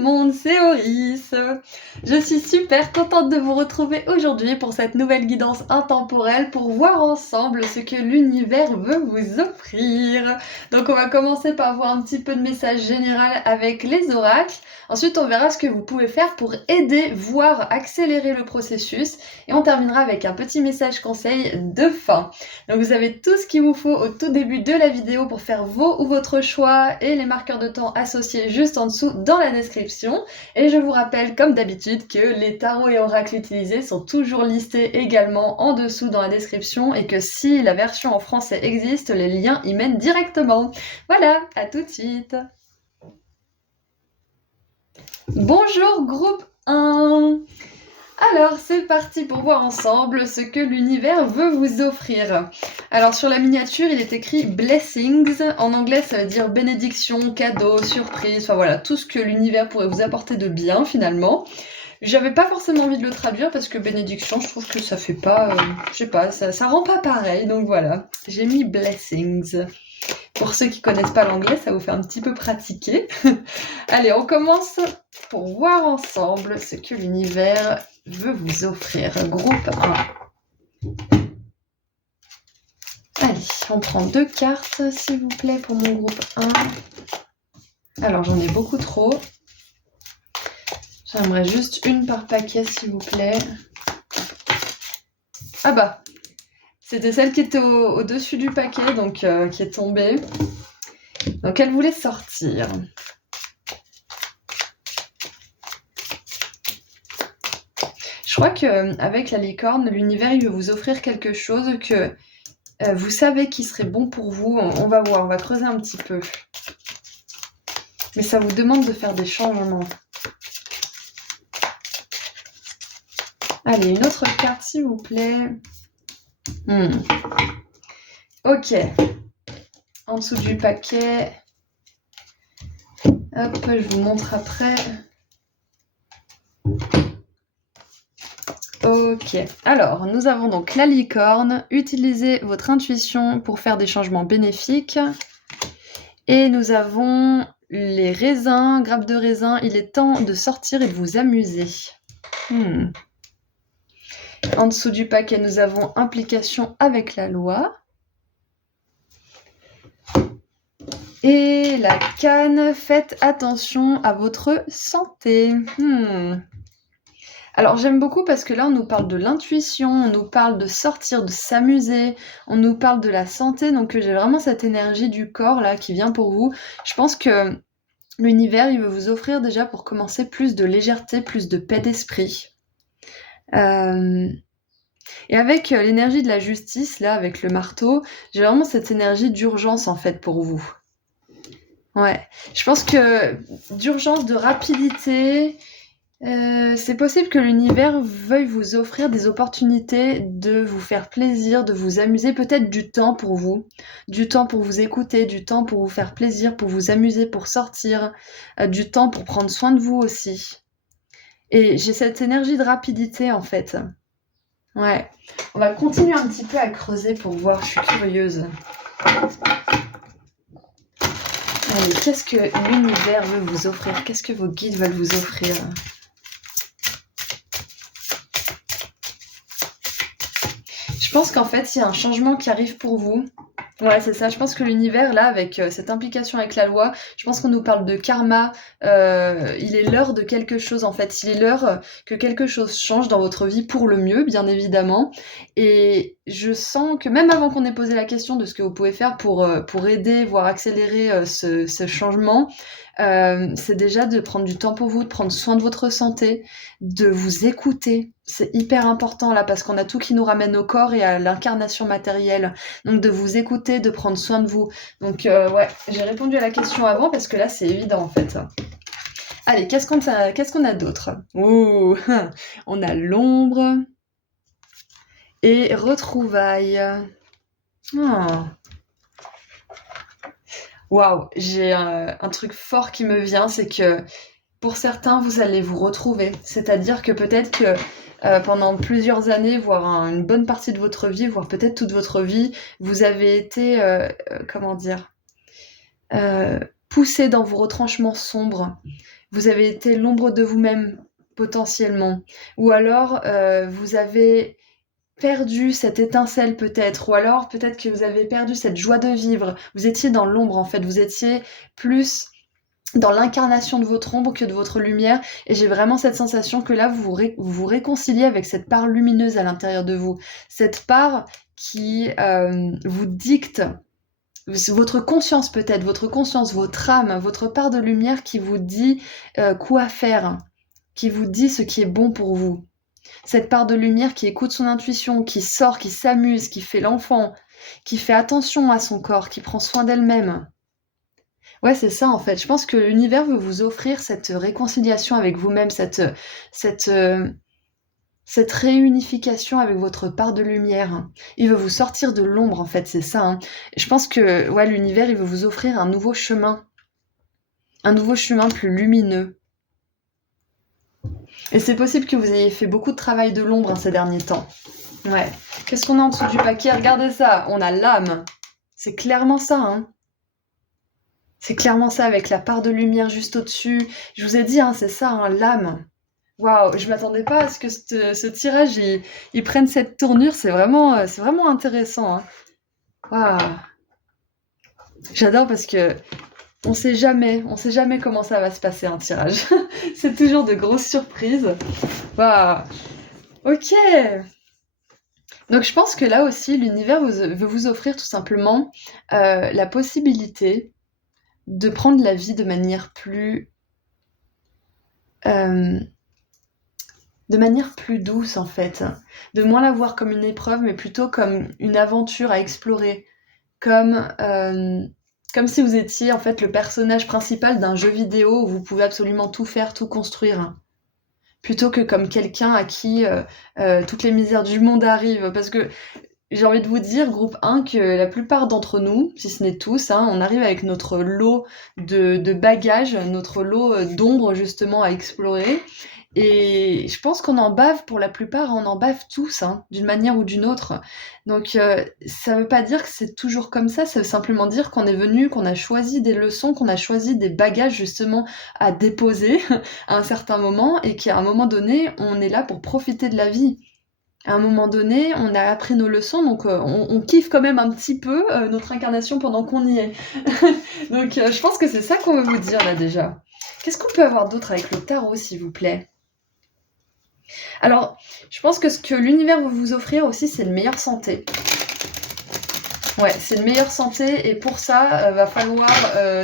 le monde, c'est Oris. Je suis super contente de vous retrouver aujourd'hui pour cette nouvelle guidance intemporelle pour voir ensemble ce que l'univers veut vous offrir. Donc on va commencer par voir un petit peu de message général avec les oracles. Ensuite on verra ce que vous pouvez faire pour aider, voire accélérer le processus. Et on terminera avec un petit message conseil de fin. Donc vous avez tout ce qu'il vous faut au tout début de la vidéo pour faire vos ou votre choix et les marqueurs de temps associés juste en dessous dans la description. Et je vous rappelle comme d'habitude que les tarots et oracles utilisés sont toujours listés également en dessous dans la description et que si la version en français existe, les liens y mènent directement. Voilà, à tout de suite. Bonjour groupe 1. Alors, c'est parti pour voir ensemble ce que l'univers veut vous offrir. Alors, sur la miniature, il est écrit Blessings. En anglais, ça veut dire bénédiction, cadeau, surprise, enfin voilà, tout ce que l'univers pourrait vous apporter de bien, finalement. J'avais pas forcément envie de le traduire parce que bénédiction, je trouve que ça fait pas... je sais pas, ça rend pas pareil, donc voilà. J'ai mis Blessings. Pour ceux qui connaissent pas l'anglais, ça vous fait un petit peu pratiquer. Allez, on commence pour voir ensemble ce que l'univers veut vous offrir. Groupe 1. Allez, on prend 2 cartes, s'il vous plaît, pour mon groupe 1. Alors, j'en ai beaucoup trop. J'aimerais juste une par paquet, s'il vous plaît. Ah bah, c'était celle qui était au-dessus du paquet, donc qui est tombée. Donc, elle voulait sortir. Je crois qu'avec la licorne, l'univers il veut vous offrir quelque chose que vous savez qui serait bon pour vous. On va voir, on va creuser un petit peu. Mais ça vous demande de faire des changements. Allez, une autre carte s'il vous plaît. Ok. En dessous du paquet. Hop, je vous montre après. Ok, alors nous avons donc la licorne, utilisez votre intuition pour faire des changements bénéfiques. Et nous avons les raisins, grappes de raisin, il est temps de sortir et de vous amuser. En dessous du paquet, nous avons implication avec la loi. Et la canne, faites attention à votre santé. Alors j'aime beaucoup parce que là on nous parle de l'intuition, on nous parle de sortir, de s'amuser, on nous parle de la santé, donc j'ai vraiment cette énergie du corps là qui vient pour vous. Je pense que l'univers il veut vous offrir déjà pour commencer plus de légèreté, plus de paix d'esprit. Et avec l'énergie de la justice là, avec le marteau, j'ai vraiment cette énergie d'urgence en fait pour vous. Ouais, je pense que d'urgence, de rapidité... c'est possible que l'univers veuille vous offrir des opportunités de vous faire plaisir, de vous amuser, peut-être du temps pour vous, du temps pour vous écouter, du temps pour vous faire plaisir, pour vous amuser, pour sortir, du temps pour prendre soin de vous aussi. Et j'ai cette énergie de rapidité en fait. Ouais, on va continuer un petit peu à creuser pour voir, je suis curieuse. Allez, qu'est-ce que l'univers veut vous offrir? Qu'est-ce que vos guides veulent vous offrir? Je pense qu'en fait, il y a un changement qui arrive pour vous. Ouais, c'est ça. Je pense que l'univers, là, avec cette implication avec la loi, je pense qu'on nous parle de karma. Il est l'heure de quelque chose, en fait. Il est l'heure que quelque chose change dans votre vie pour le mieux, bien évidemment. Et je sens que même avant qu'on ait posé la question de ce que vous pouvez faire pour aider, voire accélérer ce changement, c'est déjà de prendre du temps pour vous, de prendre soin de votre santé, de vous écouter. C'est hyper important là parce qu'on a tout qui nous ramène au corps et à l'incarnation matérielle. Donc de vous écouter, de prendre soin de vous. Donc ouais, j'ai répondu à la question avant parce que là c'est évident en fait. Allez, qu'est-ce qu'on a d'autre? Ouh, on a l'ombre et retrouvailles. Waouh, j'ai un truc fort qui me vient, c'est que pour certains, vous allez vous retrouver. C'est-à-dire que peut-être que pendant plusieurs années, voire une bonne partie de votre vie, voire peut-être toute votre vie, vous avez été, poussé dans vos retranchements sombres. vous avez été l'ombre de vous-même potentiellement, ou alors vous avez perdu cette étincelle peut-être, ou alors peut-être que vous avez perdu cette joie de vivre. Vous étiez dans l'ombre en fait, vous étiez plus dans l'incarnation de votre ombre que de votre lumière, et j'ai vraiment cette sensation que là vous réconciliez avec cette part lumineuse à l'intérieur de vous, cette part qui vous dicte votre conscience peut-être, votre âme, votre part de lumière qui vous dit quoi faire, qui vous dit ce qui est bon pour vous. Cette part de lumière qui écoute son intuition, qui sort, qui s'amuse, qui fait l'enfant, qui fait attention à son corps, qui prend soin d'elle-même. Ouais, c'est ça en fait. Je pense que l'univers veut vous offrir cette réconciliation avec vous-même, cette, cette réunification avec votre part de lumière. Il veut vous sortir de l'ombre en fait, c'est ça. Hein. Je pense que ouais, l'univers, il veut vous offrir un nouveau chemin plus lumineux. Et c'est possible que vous ayez fait beaucoup de travail de l'ombre ces derniers temps. Ouais. Qu'est-ce qu'on a en dessous du paquet? Regardez ça, on a l'âme. C'est clairement ça, hein. C'est clairement ça, avec la part de lumière juste au-dessus. Je vous ai dit, hein, c'est ça, hein, l'âme. Waouh, je m'attendais pas à ce que ce tirage il prenne cette tournure. C'est vraiment intéressant. Hein. Waouh. J'adore parce que on sait jamais comment ça va se passer un tirage. C'est toujours de grosses surprises. Waouh. Ok. Donc je pense que là aussi, l'univers veut vous offrir tout simplement la possibilité de prendre la vie de manière plus douce en fait, de moins la voir comme une épreuve, mais plutôt comme une aventure à explorer, comme si vous étiez en fait le personnage principal d'un jeu vidéo où vous pouvez absolument tout faire, tout construire, plutôt que comme quelqu'un à qui toutes les misères du monde arrivent, parce que j'ai envie de vous dire, groupe 1, que la plupart d'entre nous, si ce n'est tous, hein, on arrive avec notre lot de bagages, notre lot d'ombre justement à explorer. Et je pense qu'on en bave, pour la plupart, on en bave tous, hein, d'une manière ou d'une autre. Donc ça veut pas dire que c'est toujours comme ça veut simplement dire qu'on est venu, qu'on a choisi des leçons, qu'on a choisi des bagages justement à déposer à un certain moment, et qu'à un moment donné, on est là pour profiter de la vie. À un moment donné, on a appris nos leçons, donc on kiffe quand même un petit peu notre incarnation pendant qu'on y est. Donc je pense que c'est ça qu'on veut vous dire là déjà. Qu'est-ce qu'on peut avoir d'autre avec le tarot, s'il vous plaît? Alors, je pense que ce que l'univers veut vous offrir aussi, c'est une meilleure santé. Ouais, c'est une meilleure santé, et pour ça, va falloir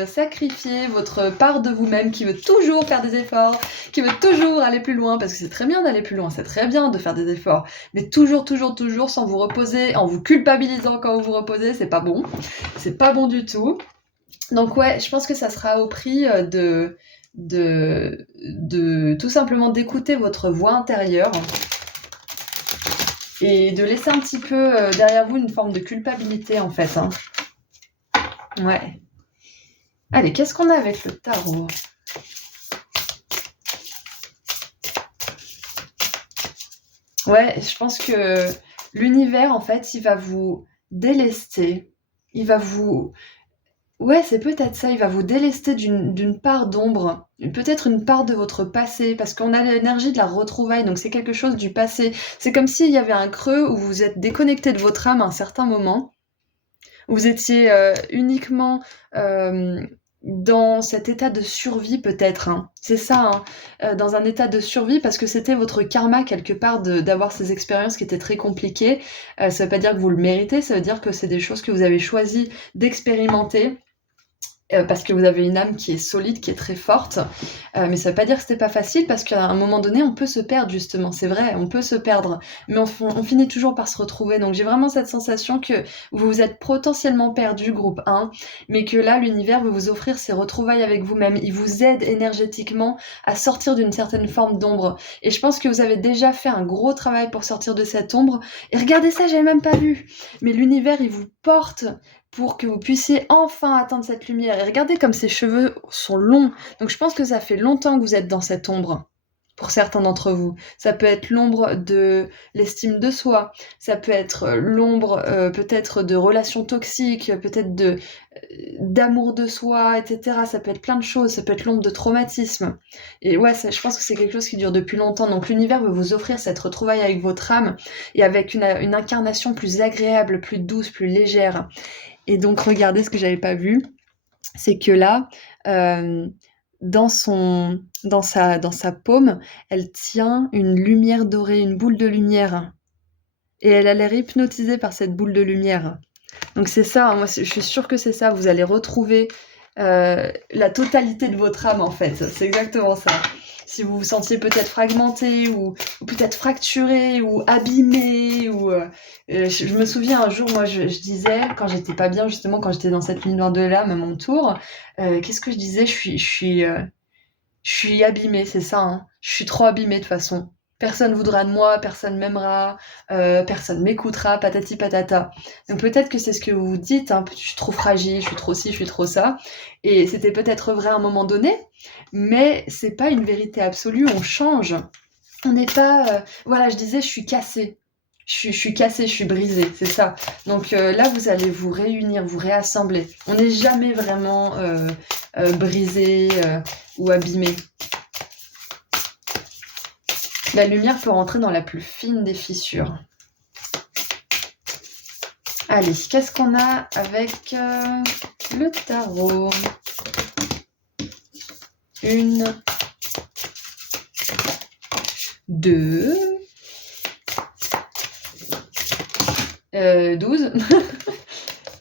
sacrifier votre part de vous-même qui veut toujours faire des efforts, qui veut toujours aller plus loin, parce que c'est très bien d'aller plus loin, c'est très bien de faire des efforts, mais toujours sans vous reposer, en vous culpabilisant quand vous vous reposez, c'est pas bon du tout. Donc ouais, je pense que ça sera au prix de tout simplement d'écouter votre voix intérieure, et de laisser un petit peu derrière vous une forme de culpabilité en fait. Hein. Ouais. Allez, qu'est-ce qu'on a avec le tarot? Ouais, je pense que l'univers en fait, il va vous délester. Il va vous... Ouais, c'est peut-être ça, il va vous délester d'une part d'ombre, peut-être une part de votre passé, parce qu'on a l'énergie de la retrouvaille, donc c'est quelque chose du passé. C'est comme s'il y avait un creux où vous êtes déconnecté de votre âme à un certain moment, où vous étiez uniquement dans cet état de survie peut-être. Hein. C'est ça, hein, dans un état de survie, parce que c'était votre karma quelque part d'avoir ces expériences qui étaient très compliquées. Ça veut pas dire que vous le méritez, ça veut dire que c'est des choses que vous avez choisi d'expérimenter. Parce que vous avez une âme qui est solide, qui est très forte, mais ça veut pas dire que c'était pas facile, parce qu'à un moment donné, on peut se perdre justement, c'est vrai, on peut se perdre, mais on finit toujours par se retrouver. Donc j'ai vraiment cette sensation que vous vous êtes potentiellement perdu, groupe 1, mais que là, l'univers veut vous offrir ces retrouvailles avec vous-même. Il vous aide énergétiquement à sortir d'une certaine forme d'ombre. Et je pense que vous avez déjà fait un gros travail pour sortir de cette ombre. Et regardez ça, j'avais même pas vu. Mais l'univers, il vous porte pour que vous puissiez enfin atteindre cette lumière. Et regardez comme ses cheveux sont longs. Donc je pense que ça fait longtemps que vous êtes dans cette ombre. pour certains d'entre vous. Ça peut être l'ombre de l'estime de soi, ça peut être l'ombre peut-être de relations toxiques, peut-être d'amour de soi, etc. Ça peut être plein de choses, ça peut être l'ombre de traumatisme. Et ouais, je pense que c'est quelque chose qui dure depuis longtemps. Donc l'univers veut vous offrir cette retrouvaille avec votre âme et avec une incarnation plus agréable, plus douce, plus légère. Et donc regardez ce que j'avais pas vu, c'est que là, dans sa paume, elle tient une lumière dorée, une boule de lumière. Et elle a l'air hypnotisée par cette boule de lumière. Donc c'est ça, moi je suis sûre que c'est ça, vous allez retrouver la totalité de votre âme en fait, c'est exactement ça. Si vous vous sentiez peut-être fragmenté ou peut-être fracturé ou abîmé je me souviens un jour, moi je disais quand j'étais pas bien justement, quand j'étais dans cette nuit noire de l'âme à mon tour, qu'est-ce que je disais, je suis abîmée, c'est ça, hein. Je suis trop abîmée de toute façon. Personne voudra de moi, personne m'aimera, personne m'écoutera, patati patata. Donc peut-être que c'est ce que vous vous dites, hein, je suis trop fragile, je suis trop ci, je suis trop ça. Et c'était peut-être vrai à un moment donné, mais c'est pas une vérité absolue, on change. On n'est pas... voilà, je disais, je suis cassée. Je suis cassée, je suis brisée, c'est ça. Donc là, vous allez vous réunir, vous réassembler. On n'est jamais vraiment brisé ou abîmé. La lumière peut rentrer dans la plus fine des fissures. Allez, qu'est-ce qu'on a avec le tarot? 1, 2, 12.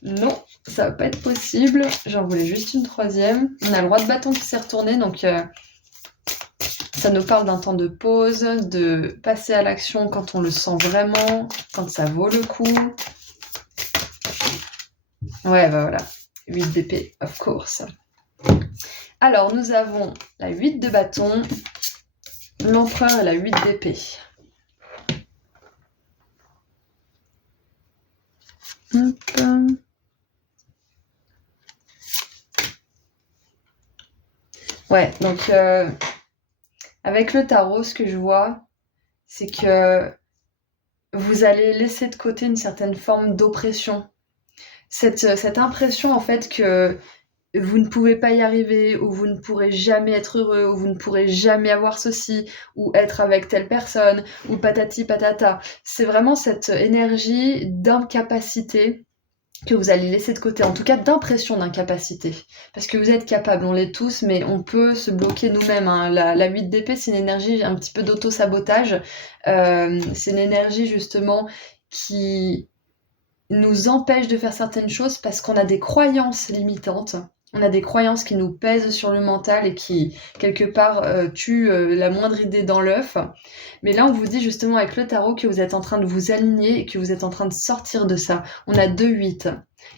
Non, ça va pas être possible. J'en voulais juste une 3e. On a le roi de bâton qui s'est retourné, donc ça nous parle d'un temps de pause, de passer à l'action quand on le sent vraiment, quand ça vaut le coup. Ouais, bah voilà. 8 d'épée, of course. Alors, nous avons la 8 de bâton, l'empereur et la 8 d'épée. Hop. Ouais, donc avec le tarot, ce que je vois, c'est que vous allez laisser de côté une certaine forme d'oppression. Cette impression, en fait, que vous ne pouvez pas y arriver, ou vous ne pourrez jamais être heureux, ou vous ne pourrez jamais avoir ceci, ou être avec telle personne, ou patati patata. C'est vraiment cette énergie d'incapacité que vous allez laisser de côté, en tout cas d'impression d'incapacité. Parce que vous êtes capable, on l'est tous, mais on peut se bloquer nous-mêmes, hein. La 8 d'épée, c'est une énergie un petit peu d'auto-sabotage. C'est une énergie justement qui nous empêche de faire certaines choses parce qu'on a des croyances limitantes. On a des croyances qui nous pèsent sur le mental et qui, quelque part, tuent la moindre idée dans l'œuf. Mais là, on vous dit justement avec le tarot que vous êtes en train de vous aligner et que vous êtes en train de sortir de ça. On a 2 8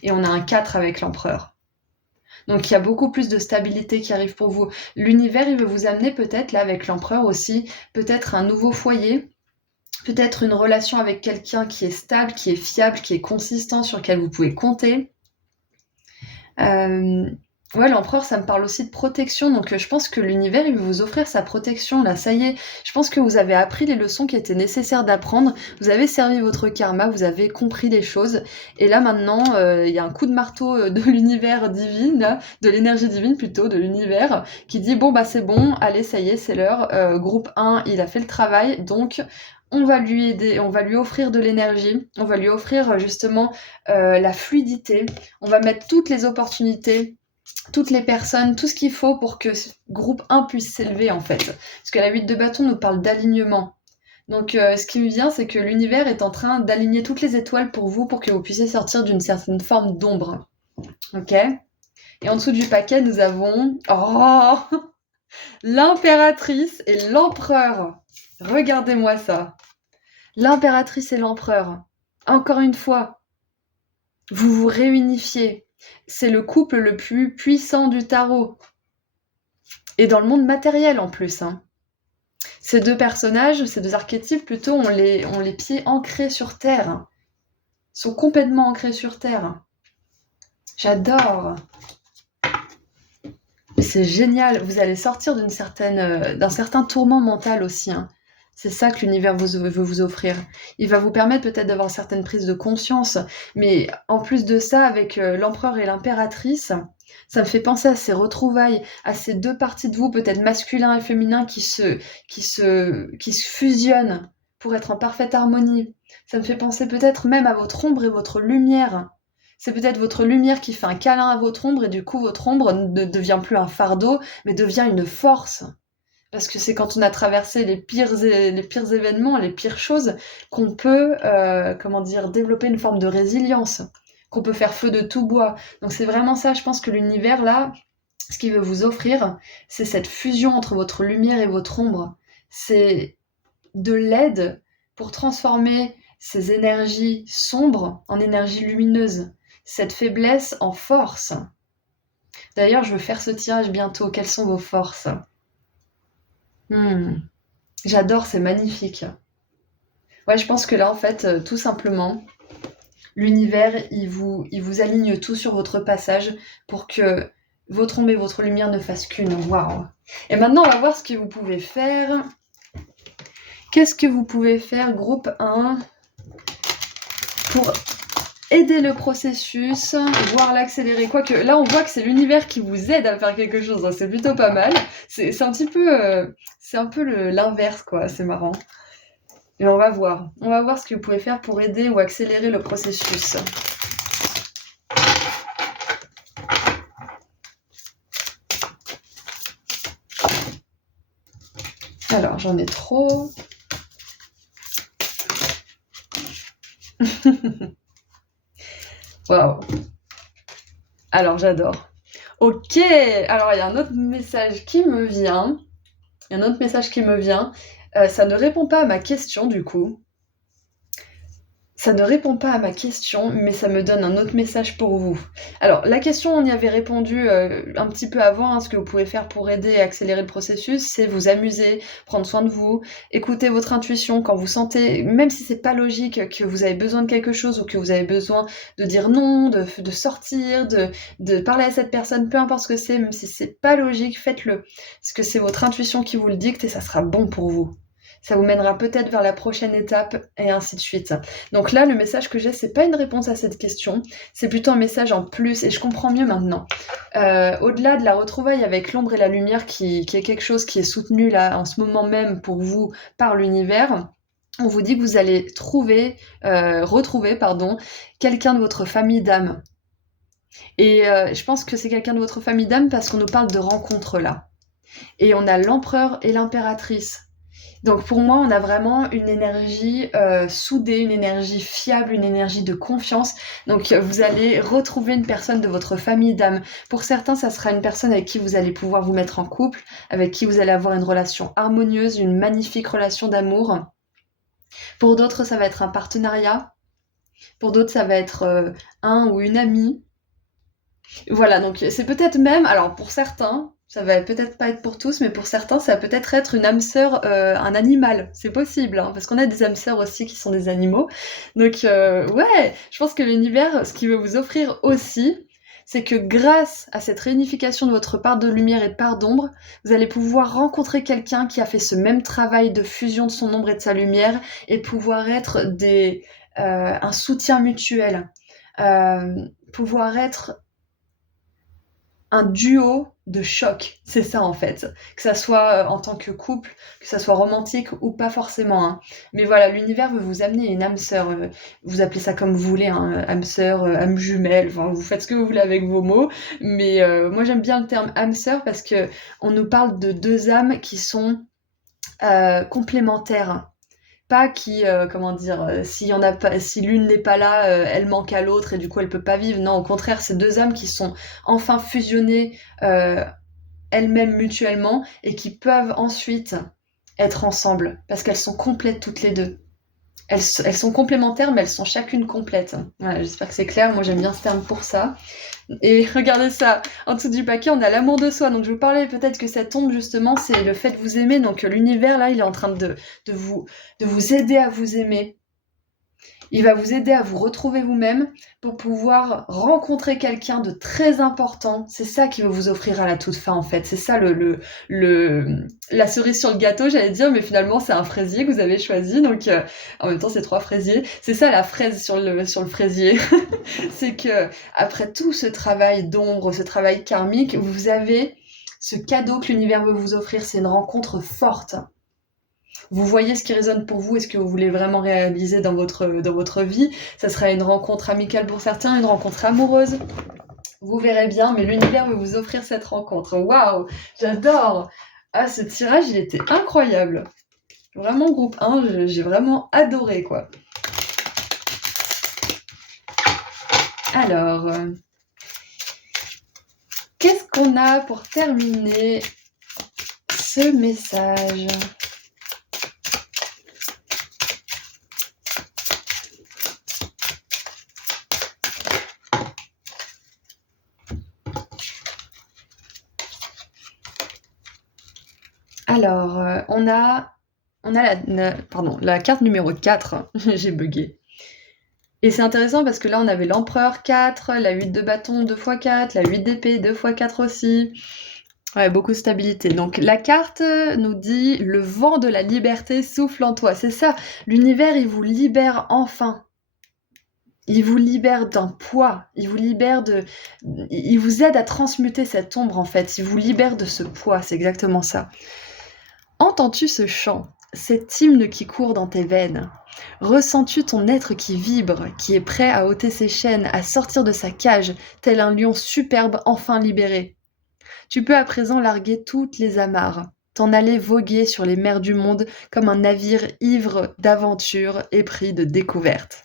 et on a un 4 avec l'empereur. Donc il y a beaucoup plus de stabilité qui arrive pour vous. L'univers, il veut vous amener peut-être, là avec l'empereur aussi, peut-être un nouveau foyer, peut-être une relation avec quelqu'un qui est stable, qui est fiable, qui est consistant, sur lequel vous pouvez compter. Ouais, l'empereur, ça me parle aussi de protection, donc je pense que l'univers, il veut vous offrir sa protection, là, ça y est. Je pense que vous avez appris les leçons qui étaient nécessaires d'apprendre, vous avez servi votre karma, vous avez compris les choses, et là, maintenant, il y a un coup de marteau de l'univers divine, là, de l'énergie divine plutôt, de l'univers, qui dit, bon, bah c'est bon, allez, ça y est, c'est l'heure, groupe 1, il a fait le travail, donc on va lui aider, on va lui offrir de l'énergie, on va lui offrir justement la fluidité, on va mettre toutes les opportunités, toutes les personnes, tout ce qu'il faut pour que groupe 1 puisse s'élever en fait. Parce que la 8 de bâton nous parle d'alignement. Donc ce qui me vient, c'est que l'univers est en train d'aligner toutes les étoiles pour vous, pour que vous puissiez sortir d'une certaine forme d'ombre. Ok ? Et en dessous du paquet, nous avons... Oh l'impératrice et l'empereur. Regardez-moi ça. L'impératrice et l'empereur. Encore une fois, vous vous réunifiez. C'est le couple le plus puissant du tarot. Et dans le monde matériel en plus. Hein. Ces 2 personnages, ces 2 archétypes plutôt, ont les pieds ancrés sur Terre. Hein. Sont complètement ancrés sur Terre. J'adore. C'est génial, vous allez sortir d'un certain tourment mental aussi, hein. C'est ça que l'univers veut vous offrir. Il va vous permettre peut-être d'avoir certaines prises de conscience, mais en plus de ça, avec l'empereur et l'impératrice, ça me fait penser à ces retrouvailles, à ces deux parties de vous, peut-être masculin et féminin, qui se fusionnent pour être en parfaite harmonie. Ça me fait penser peut-être même à votre ombre et votre lumière. C'est peut-être votre lumière qui fait un câlin à votre ombre et du coup votre ombre ne devient plus un fardeau, mais devient une force. Parce que c'est quand on a traversé les pires événements, les pires choses, qu'on peut, développer une forme de résilience, qu'on peut faire feu de tout bois. Donc c'est vraiment ça, je pense que l'univers là, ce qu'il veut vous offrir, c'est cette fusion entre votre lumière et votre ombre. C'est de l'aide pour transformer ces énergies sombres en énergies lumineuses, cette faiblesse en force. D'ailleurs, je veux faire ce tirage bientôt. Quelles sont vos forces? J'adore, c'est magnifique. Ouais, je pense que là, en fait, tout simplement, l'univers, il vous aligne tout sur votre passage pour que votre ombre et votre lumière ne fassent qu'une. Waouh! Et maintenant, on va voir ce que vous pouvez faire. Qu'est-ce que vous pouvez faire, groupe 1, pour aider le processus, voire l'accélérer. Quoique là, on voit que c'est l'univers qui vous aide à faire quelque chose, hein. C'est plutôt pas mal. C'est un petit peu, c'est un peu l'inverse, quoi. C'est marrant. Et on va voir. On va voir ce que vous pouvez faire pour aider ou accélérer le processus. Alors, j'en ai trop. Waouh. Alors, j'adore. Ok. Alors, il y a un autre message qui me vient. Ça ne répond pas à ma question, du coup. Ça ne répond pas à ma question, mais ça me donne un autre message pour vous. Alors, la question, on y avait répondu un petit peu avant, hein, ce que vous pouvez faire pour aider et accélérer le processus, c'est vous amuser, prendre soin de vous, écouter votre intuition quand vous sentez, même si c'est pas logique, que vous avez besoin de quelque chose ou que vous avez besoin de dire non, de sortir, de parler à cette personne, peu importe ce que c'est, même si c'est pas logique, faites-le. Parce que c'est votre intuition qui vous le dicte et ça sera bon pour vous. Ça vous mènera peut-être vers la prochaine étape et ainsi de suite. Donc là, le message que j'ai, c'est pas une réponse à cette question, c'est plutôt un message en plus et je comprends mieux maintenant. Au-delà de la retrouvaille avec l'ombre et la lumière qui est quelque chose qui est soutenu là en ce moment même pour vous par l'univers, on vous dit que vous allez retrouver quelqu'un de votre famille d'âme. Et je pense que c'est quelqu'un de votre famille d'âme parce qu'on nous parle de rencontre là. Et on a l'empereur et l'impératrice. Donc pour moi, on a vraiment une énergie soudée, une énergie fiable, une énergie de confiance. Donc vous allez retrouver une personne de votre famille d'âme. Pour certains, ça sera une personne avec qui vous allez pouvoir vous mettre en couple, avec qui vous allez avoir une relation harmonieuse, une magnifique relation d'amour. Pour d'autres, ça va être un partenariat. Pour d'autres, ça va être un ou une amie. Voilà, donc c'est peut-être même, alors pour certains, ça va peut-être pas être pour tous, mais pour certains, ça va peut-être être une âme sœur, un animal. C'est possible, hein, parce qu'on a des âmes sœurs aussi qui sont des animaux. Donc ouais, je pense que l'univers, ce qu'il veut vous offrir aussi, c'est que grâce à cette réunification de votre part de lumière et de part d'ombre, vous allez pouvoir rencontrer quelqu'un qui a fait ce même travail de fusion de son ombre et de sa lumière, et pouvoir être un soutien mutuel. Pouvoir être un duo de choc, c'est ça en fait. Que ça soit en tant que couple, que ça soit romantique ou pas forcément, hein. Mais voilà, l'univers veut vous amener une âme sœur. Vous appelez ça comme vous voulez, hein, âme sœur, âme jumelle, enfin vous faites ce que vous voulez avec vos mots. Mais moi j'aime bien le terme âme sœur parce que on nous parle de deux âmes qui sont complémentaires. Pas qui, si l'une n'est pas là, elle manque à l'autre et du coup elle peut pas vivre. Non, au contraire, c'est deux âmes qui sont enfin fusionnées elles-mêmes mutuellement et qui peuvent ensuite être ensemble parce qu'elles sont complètes toutes les deux. Elles sont complémentaires, mais elles sont chacune complètes. Voilà, j'espère que c'est clair. Moi, j'aime bien ce terme pour ça. Et regardez ça, en dessous du paquet, on a l'amour de soi. Donc je vous parlais peut-être que cette onde, justement, c'est le fait de vous aimer. Donc l'univers, là, il est en train de vous aider à vous aimer. Il va vous aider à vous retrouver vous-même pour pouvoir rencontrer quelqu'un de très important. C'est ça qu'il va vous offrir à la toute fin, en fait. C'est ça la cerise sur le gâteau, j'allais dire, mais finalement, c'est un fraisier que vous avez choisi. Donc, en même temps, c'est 3 fraisiers. C'est ça la fraise sur le fraisier. C'est que après tout ce travail d'ombre, ce travail karmique, vous avez ce cadeau que l'univers veut vous offrir. C'est une rencontre forte. Vous voyez ce qui résonne pour vous et ce que vous voulez vraiment réaliser dans votre vie. Ça sera une rencontre amicale pour certains, une rencontre amoureuse. Vous verrez bien, mais l'univers veut vous offrir cette rencontre. Waouh, j'adore. Ah, ce tirage, il était incroyable. Vraiment, groupe 1, j'ai vraiment adoré, quoi. Alors, qu'est-ce qu'on a pour terminer ce message ? Alors, on a la carte numéro 4. J'ai bugué. Et c'est intéressant parce que là, on avait l'empereur 4, la 8 de bâton 2x4, la 8 d'épée 2x4 aussi. Ouais, beaucoup de stabilité. Donc la carte nous dit « Le vent de la liberté souffle en toi ». C'est ça, l'univers, il vous libère enfin. Il vous libère d'un poids, il vous aide à transmuter cette ombre en fait, il vous libère de ce poids, c'est exactement ça. Entends-tu ce chant, cet hymne qui court dans tes veines ? Ressens-tu ton être qui vibre, qui est prêt à ôter ses chaînes, à sortir de sa cage, tel un lion superbe enfin libéré ? Tu peux à présent larguer toutes les amarres, t'en aller voguer sur les mers du monde comme un navire ivre d'aventure épris de découvertes.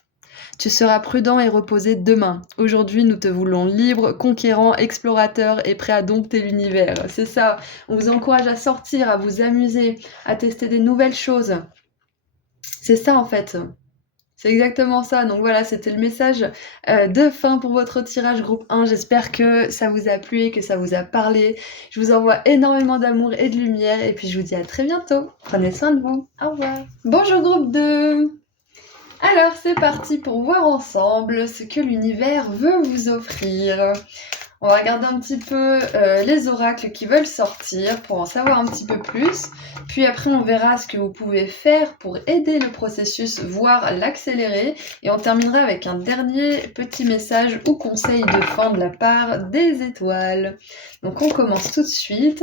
Tu seras prudent et reposé demain. Aujourd'hui, nous te voulons libre, conquérant, explorateur et prêt à dompter l'univers. C'est ça, on vous encourage à sortir, à vous amuser, à tester des nouvelles choses. C'est ça en fait. C'est exactement ça. Donc voilà, c'était le message de fin pour votre tirage groupe 1. J'espère que ça vous a plu et que ça vous a parlé. Je vous envoie énormément d'amour et de lumière et puis je vous dis à très bientôt. Prenez soin de vous. Au revoir. Bonjour groupe 2. Alors c'est parti pour voir ensemble ce que l'univers veut vous offrir. On va regarder un petit peu les oracles qui veulent sortir pour en savoir un petit peu plus. Puis après, on verra ce que vous pouvez faire pour aider le processus, voire l'accélérer. Et on terminera avec un dernier petit message ou conseil de fin de la part des étoiles. Donc on commence tout de suite.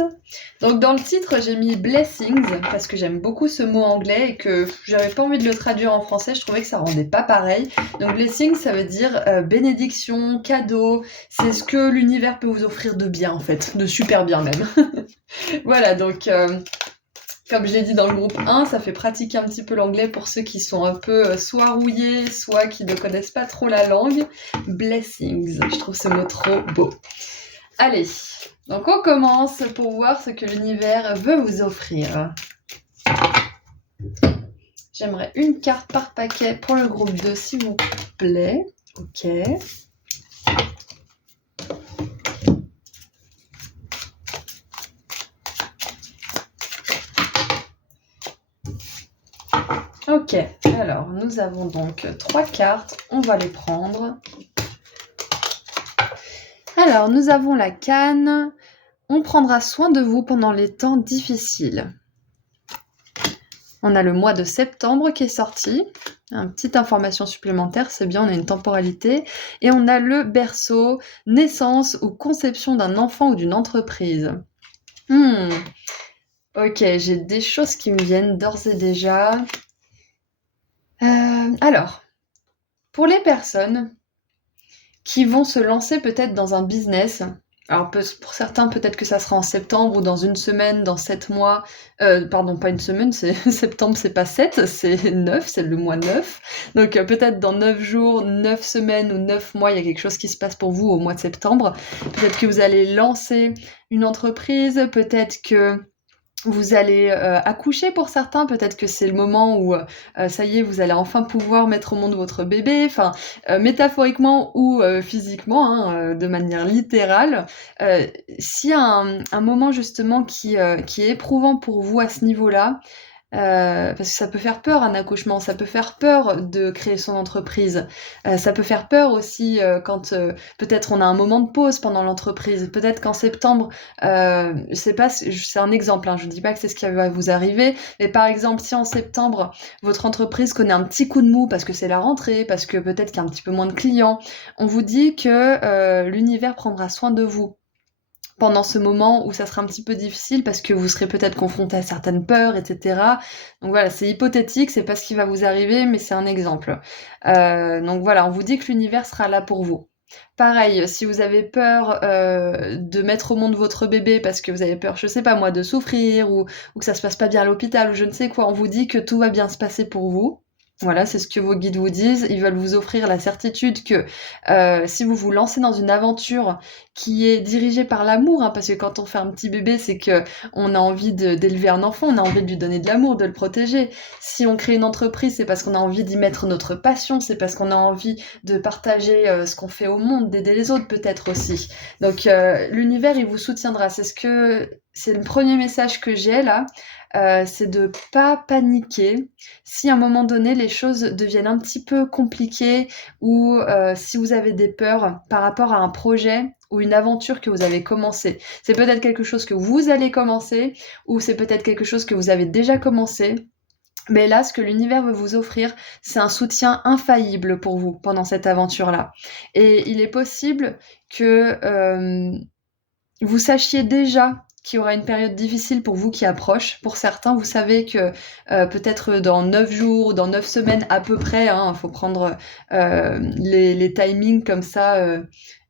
Donc dans le titre, j'ai mis blessings parce que j'aime beaucoup ce mot anglais et que j'avais pas envie de le traduire en français. Je trouvais que ça rendait pas pareil. Donc blessings, ça veut dire bénédiction, cadeau. C'est ce que l'univers peut vous offrir de bien en fait, de super bien même. Voilà, donc comme je l'ai dit dans le groupe 1, ça fait pratiquer un petit peu l'anglais pour ceux qui sont un peu soit rouillés, soit qui ne connaissent pas trop la langue. Blessings, je trouve ce mot trop beau. Allez, donc on commence pour voir ce que l'univers veut vous offrir. J'aimerais une carte par paquet pour le groupe 2, s'il vous plaît. Ok. Ok, alors nous avons donc 3 cartes, on va les prendre. Alors, nous avons la canne. On prendra soin de vous pendant les temps difficiles. On a le mois de septembre qui est sorti. Une petite information supplémentaire, c'est bien, on a une temporalité. Et on a le berceau, naissance ou conception d'un enfant ou d'une entreprise. Ok, j'ai des choses qui me viennent d'ores et déjà. Alors, pour les personnes qui vont se lancer peut-être dans un business, alors pour certains peut-être que ça sera en septembre ou dans une semaine, dans 7 mois, pardon, pas une semaine, c'est septembre, c'est pas 7, c'est 9, c'est le mois 9. Donc peut-être dans 9 jours, 9 semaines ou 9 mois, il y a quelque chose qui se passe pour vous au mois de septembre. Peut-être que vous allez lancer une entreprise, peut-être que vous allez accoucher pour certains, peut-être que c'est le moment où ça y est, vous allez enfin pouvoir mettre au monde votre bébé, enfin métaphoriquement ou physiquement, de manière littérale. S'il y a un moment justement qui est éprouvant pour vous à ce niveau-là, parce que ça peut faire peur un accouchement, ça peut faire peur de créer son entreprise, ça peut faire peur aussi quand peut-être on a un moment de pause pendant l'entreprise, peut-être qu'en septembre, je sais pas, c'est un exemple, hein, je dis pas que c'est ce qui va vous arriver, mais par exemple si en septembre votre entreprise connaît un petit coup de mou parce que c'est la rentrée, parce que peut-être qu'il y a un petit peu moins de clients, on vous dit que l'univers prendra soin de vous pendant ce moment où ça sera un petit peu difficile parce que vous serez peut-être confronté à certaines peurs, etc. Donc voilà, c'est hypothétique, c'est pas ce qui va vous arriver, mais c'est un exemple. Donc voilà, on vous dit que l'univers sera là pour vous. Pareil, si vous avez peur de mettre au monde votre bébé parce que vous avez peur, je sais pas moi, de souffrir ou que ça se passe pas bien à l'hôpital ou je ne sais quoi, on vous dit que tout va bien se passer pour vous. Voilà, c'est ce que vos guides vous disent. Ils veulent vous offrir la certitude que si vous vous lancez dans une aventure qui est dirigée par l'amour, hein, parce que quand on fait un petit bébé, c'est que on a envie d'élever un enfant, on a envie de lui donner de l'amour, de le protéger. Si on crée une entreprise, c'est parce qu'on a envie d'y mettre notre passion, c'est parce qu'on a envie de partager ce qu'on fait au monde, d'aider les autres peut-être aussi. Donc l'univers, il vous soutiendra. C'est le premier message que j'ai là. C'est de pas paniquer. Si à un moment donné les choses deviennent un petit peu compliquées ou si vous avez des peurs par rapport à un projet ou une aventure que vous avez commencé, c'est peut-être quelque chose que vous allez commencer ou c'est peut-être quelque chose que vous avez déjà commencé. Mais là, ce que l'univers veut vous offrir, c'est un soutien infaillible pour vous pendant cette aventure-là. Et il est possible que vous sachiez déjà qu'il y aura une période difficile pour vous qui approche. Pour certains, vous savez que peut-être dans 9 jours ou dans 9 semaines à peu près, il faut prendre les timings comme ça,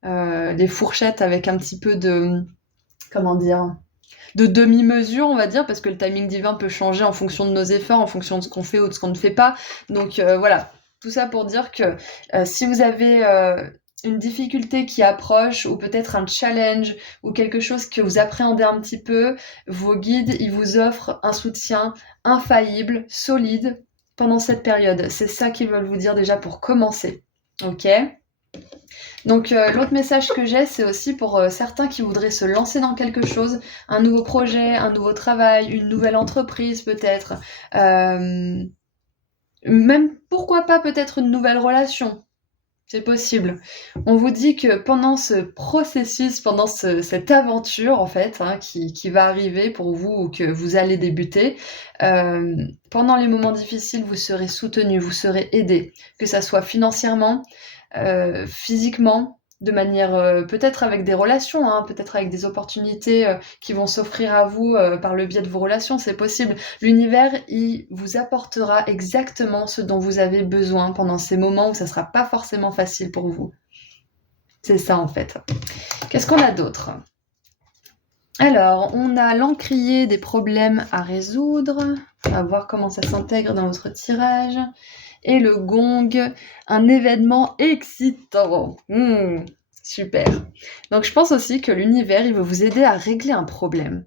les fourchettes avec un petit peu de, comment dire, de demi-mesure, on va dire, parce que le timing divin peut changer en fonction de nos efforts, en fonction de ce qu'on fait ou de ce qu'on ne fait pas. Donc voilà, tout ça pour dire que si vous avez une difficulté qui approche, ou peut-être un challenge, ou quelque chose que vous appréhendez un petit peu, vos guides, ils vous offrent un soutien infaillible, solide, pendant cette période. C'est ça qu'ils veulent vous dire déjà pour commencer. Ok ? Donc l'autre message que j'ai, c'est aussi pour certains qui voudraient se lancer dans quelque chose, un nouveau projet, un nouveau travail, une nouvelle entreprise peut-être, même pourquoi pas peut-être une nouvelle relation. C'est possible. On vous dit que pendant ce processus, pendant cette aventure en fait, hein, qui va arriver pour vous ou que vous allez débuter, pendant les moments difficiles, vous serez soutenu, vous serez aidé, que ça soit financièrement, physiquement, de manière peut-être avec des relations, hein, peut-être avec des opportunités qui vont s'offrir à vous par le biais de vos relations, c'est possible. L'univers, il vous apportera exactement ce dont vous avez besoin pendant ces moments où ça sera pas forcément facile pour vous. C'est ça en fait. Qu'est-ce qu'on a d'autre ? Alors, on a l'encrier des problèmes à résoudre. On va voir comment ça s'intègre dans notre tirage. Et le gong, un événement excitant. Super. Donc je pense aussi que l'univers, il veut vous aider à régler un problème.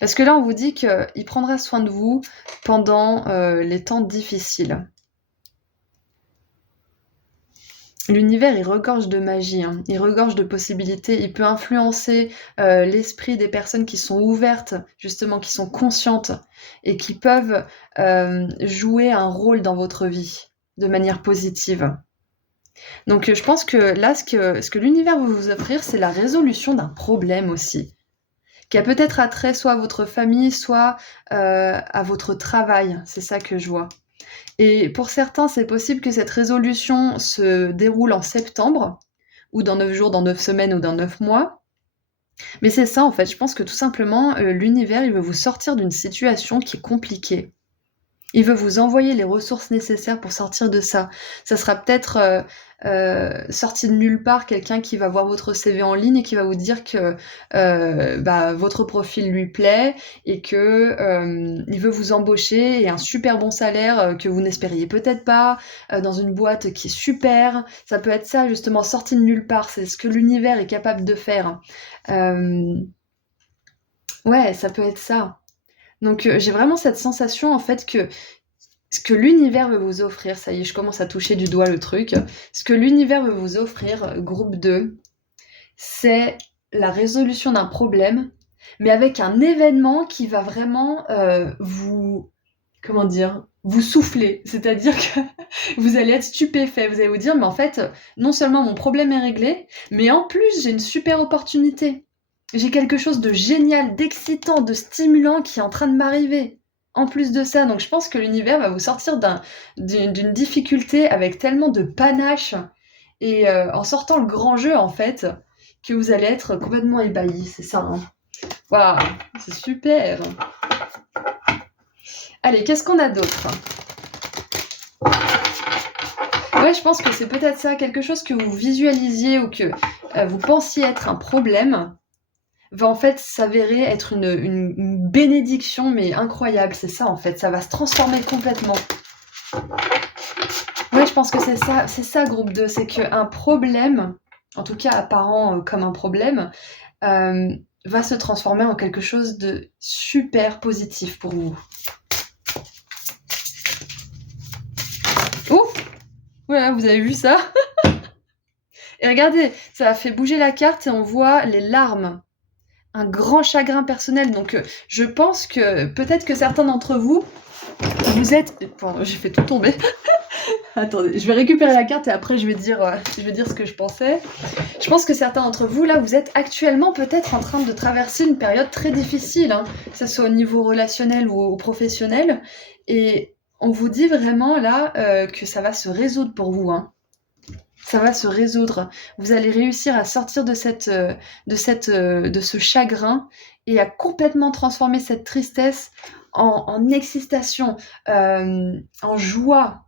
Parce que là, on vous dit qu'il prendra soin de vous pendant les temps difficiles. L'univers, il regorge de magie, hein. Il regorge de possibilités. Il peut influencer l'esprit des personnes qui sont ouvertes, justement, qui sont conscientes et qui peuvent jouer un rôle dans votre vie de manière positive. Donc je pense que là, ce que l'univers veut vous offrir, c'est la résolution d'un problème aussi, qui a peut-être attrait soit à votre famille, soit à votre travail. C'est ça que je vois. Et pour certains, c'est possible que cette résolution se déroule en septembre, ou dans 9 jours, dans 9 semaines, ou dans 9 mois. Mais c'est ça, en fait. Je pense que tout simplement, l'univers, il veut vous sortir d'une situation qui est compliquée. Il veut vous envoyer les ressources nécessaires pour sortir de ça. Ça sera peut-être sorti de nulle part, quelqu'un qui va voir votre CV en ligne et qui va vous dire que votre profil lui plaît et que il veut vous embaucher et un super bon salaire que vous n'espériez peut-être pas, dans une boîte qui est super. Ça peut être ça, justement, sorti de nulle part. C'est ce que l'univers est capable de faire. Ouais, ça peut être ça. Donc j'ai vraiment cette sensation en fait que ce que l'univers veut vous offrir, ça y est, je commence à toucher du doigt le truc, ce que l'univers veut vous offrir, groupe 2, c'est la résolution d'un problème, mais avec un événement qui va vraiment vous comment dire, vous souffler. C'est-à-dire que vous allez être stupéfait. Vous allez vous dire, mais en fait, non seulement mon problème est réglé, mais en plus, j'ai une super opportunité. J'ai quelque chose de génial, d'excitant, de stimulant qui est en train de m'arriver. En plus de ça, donc je pense que l'univers va vous sortir d'une difficulté avec tellement de panache et en sortant le grand jeu en fait, que vous allez être complètement ébahi, c'est ça. Hein. Waouh, c'est super. Allez, qu'est-ce qu'on a d'autre? Ouais, je pense que c'est peut-être ça, quelque chose que vous visualisiez ou que vous pensiez être un problème, va en fait s'avérer être une bénédiction, mais incroyable, c'est ça en fait, ça va se transformer complètement. Ouais, je pense que c'est ça groupe 2, c'est qu'un problème, en tout cas apparent comme un problème, va se transformer en quelque chose de super positif pour vous. Ouf! Ouais, vous avez vu ça? Et regardez, ça a fait bouger la carte et on voit les larmes. Un grand chagrin personnel. Donc, je pense que peut-être que certains d'entre vous, vous êtes... Bon, j'ai fait tout tomber. Attendez, je vais récupérer la carte et après je vais dire ce que je pensais. Je pense que certains d'entre vous, là, vous êtes actuellement peut-être en train de traverser une période très difficile, hein, que ce soit au niveau relationnel ou au professionnel. Et on vous dit vraiment, là, que ça va se résoudre pour vous, hein. Ça va se résoudre. Vous allez réussir à sortir de ce chagrin et à complètement transformer cette tristesse en excitation, en joie.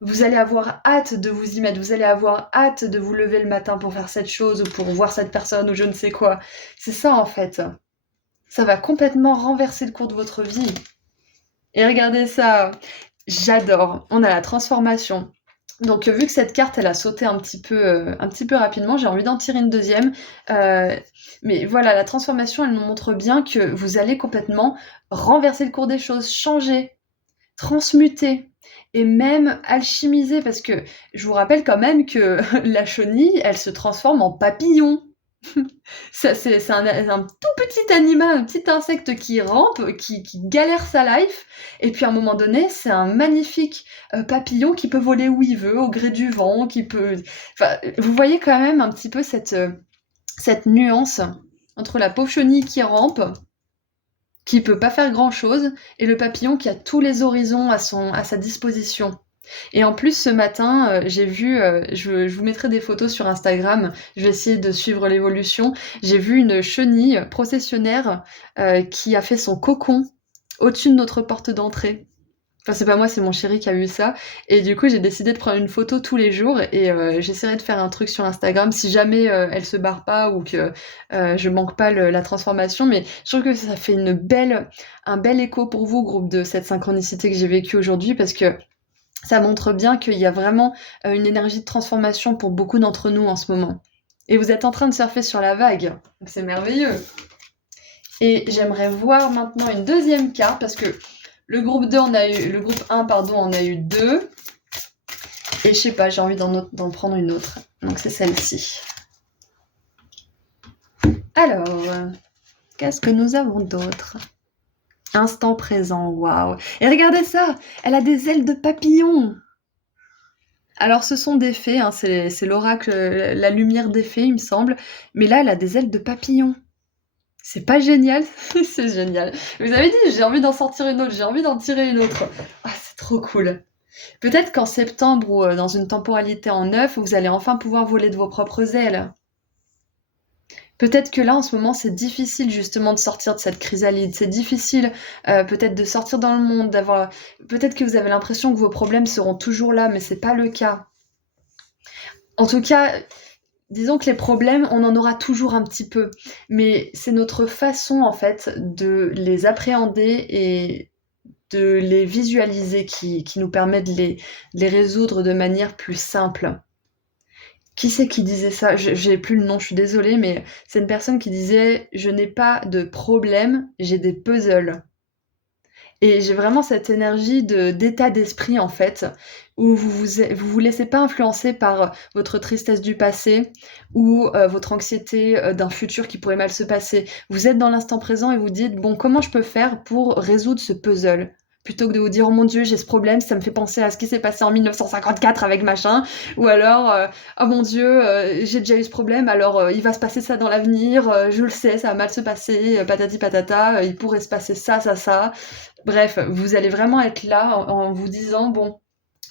Vous allez avoir hâte de vous y mettre, vous allez avoir hâte de vous lever le matin pour faire cette chose ou pour voir cette personne ou je ne sais quoi. C'est ça en fait. Ça va complètement renverser le cours de votre vie. Et regardez ça, j'adore. On a la transformation. Donc vu que cette carte elle a sauté un petit peu rapidement, j'ai envie d'en tirer une deuxième. Mais voilà, la transformation elle nous montre bien que vous allez complètement renverser le cours des choses, changer, transmuter et même alchimiser, parce que je vous rappelle quand même que la chenille elle se transforme en papillon. C'est un tout petit animal, un petit insecte qui rampe, qui galère sa life, et puis à un moment donné, c'est un magnifique papillon qui peut voler où il veut, au gré du vent, qui peut... Enfin, vous voyez quand même un petit peu cette nuance entre la pauvre chenille qui rampe, qui peut pas faire grand-chose, et le papillon qui a tous les horizons à sa disposition. Et en plus, ce matin, j'ai vu, je vous mettrai des photos sur Instagram, je vais essayer de suivre l'évolution. J'ai vu une chenille processionnaire qui a fait son cocon au-dessus de notre porte d'entrée. Enfin, c'est pas moi, c'est mon chéri qui a vu ça. Et du coup, j'ai décidé de prendre une photo tous les jours et j'essaierai de faire un truc sur Instagram si jamais elle se barre pas ou que je manque pas la transformation. Mais je trouve que ça fait un bel écho pour vous, groupe, de cette synchronicité que j'ai vécue aujourd'hui, parce que ça montre bien qu'il y a vraiment une énergie de transformation pour beaucoup d'entre nous en ce moment. Et vous êtes en train de surfer sur la vague. Donc c'est merveilleux. Et j'aimerais voir maintenant une deuxième carte, parce que le groupe 1, pardon, on a eu 2. Et je sais pas, j'ai envie d'en prendre une autre. Donc c'est celle-ci. Alors, qu'est-ce que nous avons d'autre ? Instant présent, waouh. Et regardez ça, elle a des ailes de papillon. Alors ce sont des fées, hein, c'est l'oracle, la lumière des fées, il me semble. Mais là, elle a des ailes de papillon. C'est pas génial? C'est génial. Vous avez dit, j'ai envie d'en sortir une autre, j'ai envie d'en tirer une autre. Ah, c'est trop cool. Peut-être qu'en septembre ou dans une temporalité en 9, vous allez enfin pouvoir voler de vos propres ailes. Peut-être que là, en ce moment, c'est difficile justement de sortir de cette chrysalide. C'est difficile peut-être de sortir dans le monde, peut-être que vous avez l'impression que vos problèmes seront toujours là, mais c'est pas le cas. En tout cas, disons que les problèmes, on en aura toujours un petit peu. Mais c'est notre façon, en fait, de les appréhender et de les visualiser qui nous permet de les résoudre de manière plus simple. Qui c'est qui disait ça? J'ai plus le nom, je suis désolée, mais c'est une personne qui disait: «Je n'ai pas de problème, j'ai des puzzles». Et j'ai vraiment cette énergie d'état d'esprit, en fait, où vous laissez pas influencer par votre tristesse du passé ou votre anxiété d'un futur qui pourrait mal se passer. Vous êtes dans l'instant présent et vous dites: «Bon, comment je peux faire pour résoudre ce puzzle? plutôt que de vous dire « Oh mon Dieu, j'ai ce problème, ça me fait penser à ce qui s'est passé en 1954 avec machin », ou alors Oh mon Dieu, j'ai déjà eu ce problème, alors il va se passer ça dans l'avenir, je le sais, ça va mal se passer, patati patata, il pourrait se passer ça, ça, ça. » Bref, vous allez vraiment être là en vous disant « Bon,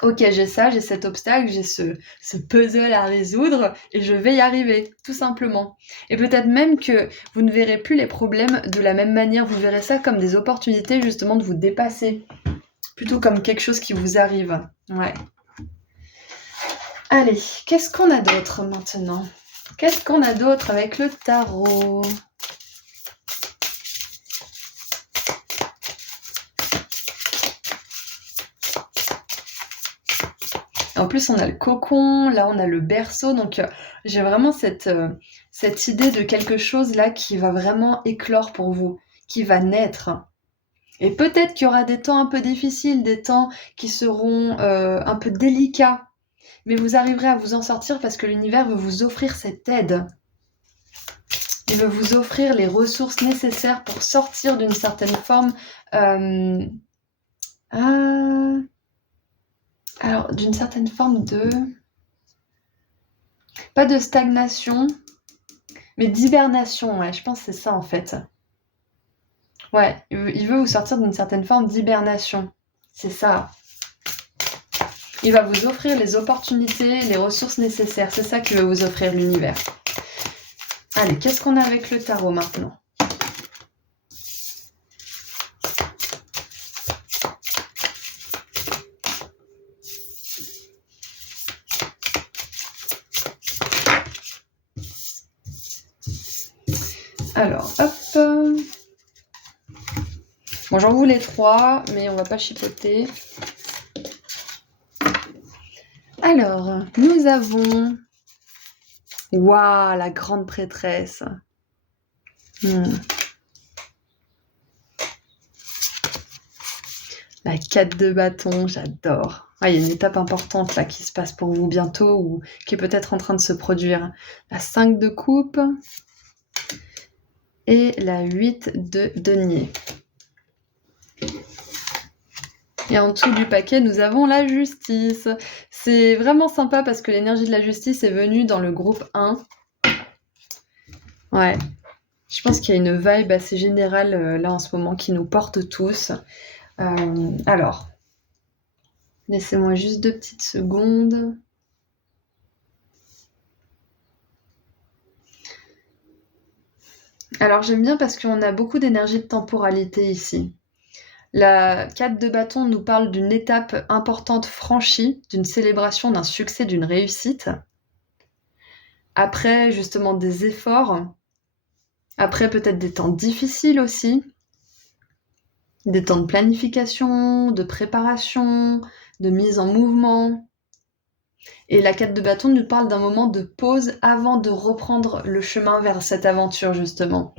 ok, j'ai ça, j'ai cet obstacle, j'ai ce puzzle à résoudre et je vais y arriver, tout simplement. » Et peut-être même que vous ne verrez plus les problèmes de la même manière, vous verrez ça comme des opportunités justement de vous dépasser, plutôt comme quelque chose qui vous arrive. Ouais. Allez, qu'est-ce qu'on a d'autre maintenant? Qu'est-ce qu'on a d'autre avec le tarot? En plus, on a le cocon, là on a le berceau, donc j'ai vraiment cette idée de quelque chose là qui va vraiment éclore pour vous, qui va naître. Et peut-être qu'il y aura des temps un peu difficiles, des temps qui seront un peu délicats, mais vous arriverez à vous en sortir parce que l'univers veut vous offrir cette aide. Il veut vous offrir les ressources nécessaires pour sortir d'une certaine forme... Alors, d'une certaine forme de... Pas de stagnation, mais d'hibernation, ouais, je pense que c'est ça en fait. Ouais, il veut vous sortir d'une certaine forme d'hibernation. C'est ça. Il va vous offrir les opportunités, les ressources nécessaires. C'est ça que veut vous offrir l'univers. Allez, qu'est-ce qu'on a avec le tarot maintenant? Alors, hop. Bon, j'en voulais 3, mais on va pas chipoter. Alors, nous avons... Waouh, la grande prêtresse. La 4 de bâton, j'adore. Ah, il y a une étape importante là qui se passe pour vous bientôt ou qui est peut-être en train de se produire. La 5 de coupe et la 8 de denier. Et en dessous du paquet, nous avons la justice. C'est vraiment sympa parce que l'énergie de la justice est venue dans le groupe 1. Ouais. Je pense qu'il y a une vibe assez générale là en ce moment qui nous porte tous. Alors, laissez-moi juste 2 petites secondes. Alors j'aime bien parce qu'on a beaucoup d'énergie de temporalité ici. La 4 de bâton nous parle d'une étape importante franchie, d'une célébration, d'un succès, d'une réussite. Après, justement, des efforts. Après, peut-être des temps difficiles aussi. Des temps de planification, de préparation, de mise en mouvement. Et la 4 de bâton nous parle d'un moment de pause avant de reprendre le chemin vers cette aventure, justement.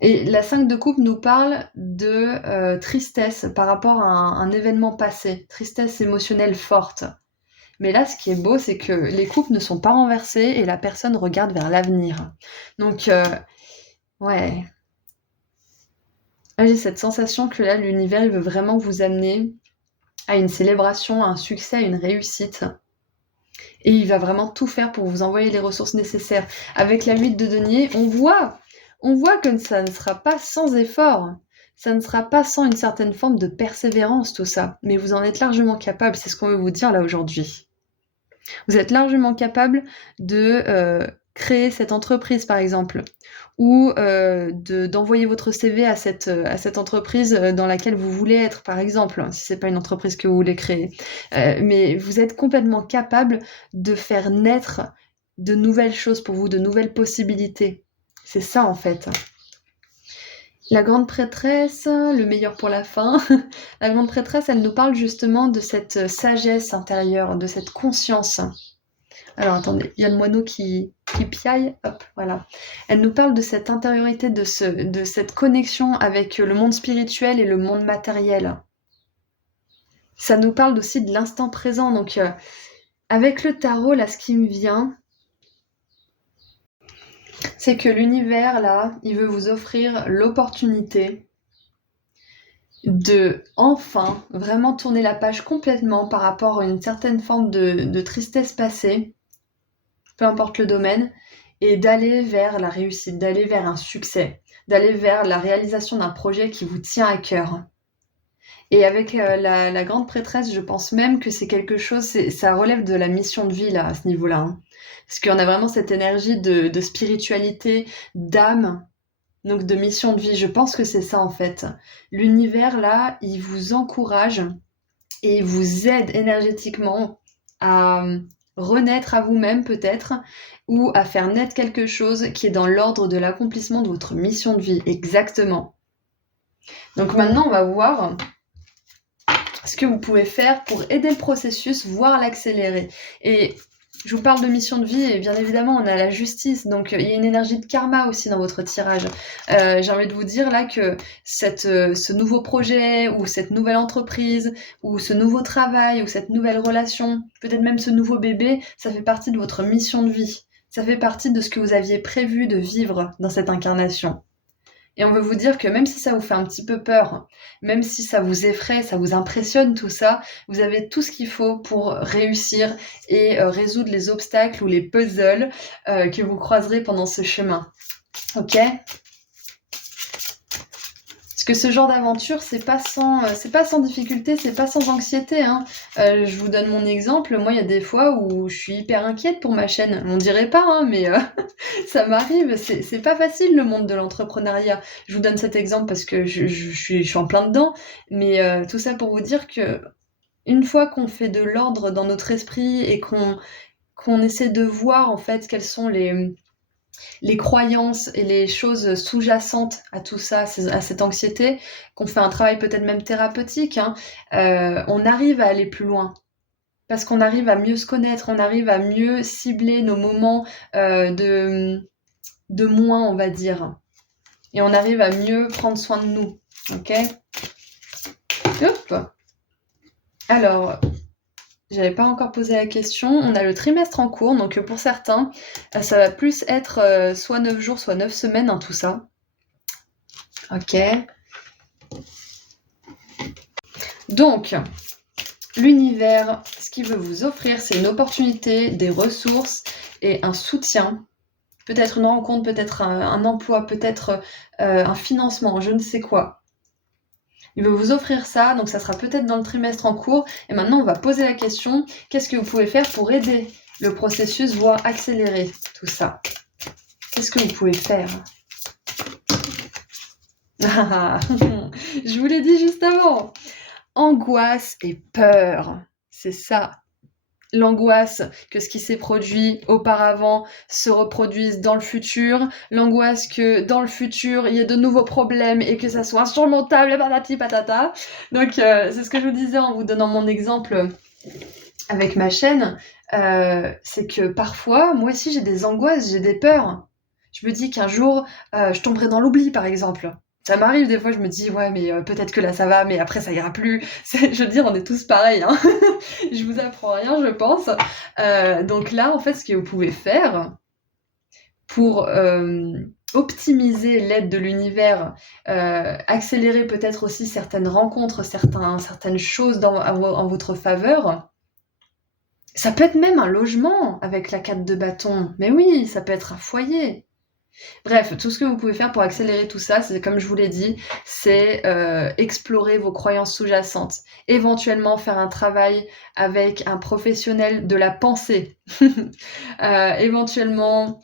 Et la 5 de coupe nous parle de tristesse par rapport à un événement passé, tristesse émotionnelle forte. Mais là, ce qui est beau, c'est que les coupes ne sont pas renversées et la personne regarde vers l'avenir. Donc, ouais. Là, j'ai cette sensation que là, l'univers, il veut vraiment vous amener à une célébration, à un succès, à une réussite. Et il va vraiment tout faire pour vous envoyer les ressources nécessaires. Avec la 8 de denier, on voit que ça ne sera pas sans effort. Ça ne sera pas sans une certaine forme de persévérance, tout ça. Mais vous en êtes largement capable, c'est ce qu'on veut vous dire là aujourd'hui. Vous êtes largement capable de créer cette entreprise, par exemple, ou d'envoyer votre CV à cette entreprise dans laquelle vous voulez être, par exemple, si c'est pas une entreprise que vous voulez créer. Mais vous êtes complètement capable de faire naître de nouvelles choses pour vous, de nouvelles possibilités. C'est ça, en fait. La grande prêtresse, le meilleur pour la fin. La grande prêtresse, elle nous parle justement de cette sagesse intérieure, de cette conscience. Alors attendez, il y a le moineau qui piaille, hop, voilà. Elle nous parle de cette intériorité, de cette connexion avec le monde spirituel et le monde matériel. Ça nous parle aussi de l'instant présent, donc avec le tarot, là, ce qui me vient, c'est que l'univers, là, il veut vous offrir l'opportunité de enfin vraiment tourner la page complètement par rapport à une certaine forme de tristesse passée, peu importe le domaine, et d'aller vers la réussite, d'aller vers un succès, d'aller vers la réalisation d'un projet qui vous tient à cœur. Et avec la grande prêtresse, je pense même que c'est quelque chose, ça relève de la mission de vie là, à ce niveau-là. Hein. Parce qu'on a vraiment cette énergie de spiritualité, d'âme, donc de mission de vie. Je pense que c'est ça en fait. L'univers là, il vous encourage et il vous aide énergétiquement à renaître à vous-même peut-être, ou à faire naître quelque chose qui est dans l'ordre de l'accomplissement de votre mission de vie. Exactement. Donc maintenant, on va voir ce que vous pouvez faire pour aider le processus, voire l'accélérer. Et je vous parle de mission de vie et bien évidemment on a la justice, donc il y a une énergie de karma aussi dans votre tirage. J'ai envie de vous dire là que ce nouveau projet ou cette nouvelle entreprise ou ce nouveau travail ou cette nouvelle relation, peut-être même ce nouveau bébé, ça fait partie de votre mission de vie. Ça fait partie de ce que vous aviez prévu de vivre dans cette incarnation. Et on veut vous dire que même si ça vous fait un petit peu peur, même si ça vous effraie, ça vous impressionne tout ça, vous avez tout ce qu'il faut pour réussir et résoudre les obstacles ou les puzzles que vous croiserez pendant ce chemin. Ok ? Parce que ce genre d'aventure, c'est pas sans difficulté, c'est pas sans anxiété. Hein. Je vous donne mon exemple. Moi, il y a des fois où je suis hyper inquiète pour ma chaîne. On dirait pas, hein, mais ça m'arrive. C'est pas facile le monde de l'entrepreneuriat. Je vous donne cet exemple parce que je suis en plein dedans. Mais tout ça pour vous dire que une fois qu'on fait de l'ordre dans notre esprit et qu'on essaie de voir en fait quelles sont les croyances et les choses sous-jacentes à tout ça, à cette anxiété, qu'on fait un travail peut-être même thérapeutique, hein, on arrive à aller plus loin. Parce qu'on arrive à mieux se connaître, on arrive à mieux cibler nos moments de moins, on va dire. Et on arrive à mieux prendre soin de nous. Ok ? Hop. Alors, j'avais pas encore posé la question. On a le trimestre en cours, donc pour certains, ça va plus être soit 9 jours, soit 9 semaines, hein, tout ça. Ok. Donc, l'univers, ce qu'il veut vous offrir, c'est une opportunité, des ressources et un soutien. Peut-être une rencontre, peut-être un emploi, peut-être un financement, je ne sais quoi. Il veut vous offrir ça, donc ça sera peut-être dans le trimestre en cours. Et maintenant, on va poser la question, qu'est-ce que vous pouvez faire pour aider le processus, voire accélérer tout ça ? Qu'est-ce que vous pouvez faire ? Je vous l'ai dit juste avant. Angoisse et peur, c'est ça. L'angoisse que ce qui s'est produit auparavant se reproduise dans le futur, l'angoisse que dans le futur il y ait de nouveaux problèmes et que ça soit insurmontable, patati patata. Donc c'est ce que je vous disais en vous donnant mon exemple avec ma chaîne, c'est que parfois, moi aussi j'ai des angoisses, j'ai des peurs. Je me dis qu'un jour, je tomberai dans l'oubli par exemple. Ça m'arrive des fois, je me dis ouais mais peut-être que là ça va, mais après ça ira plus. Je veux dire, on est tous pareils. Hein. Je vous apprends rien, je pense. Donc là, en fait, ce que vous pouvez faire pour optimiser l'aide de l'univers, accélérer peut-être aussi certaines rencontres, certaines choses en votre faveur. Ça peut être même un logement avec la 4 de bâton. Mais oui, ça peut être un foyer. Bref, tout ce que vous pouvez faire pour accélérer tout ça, c'est comme je vous l'ai dit, c'est explorer vos croyances sous-jacentes. Éventuellement faire un travail avec un professionnel de la pensée. Éventuellement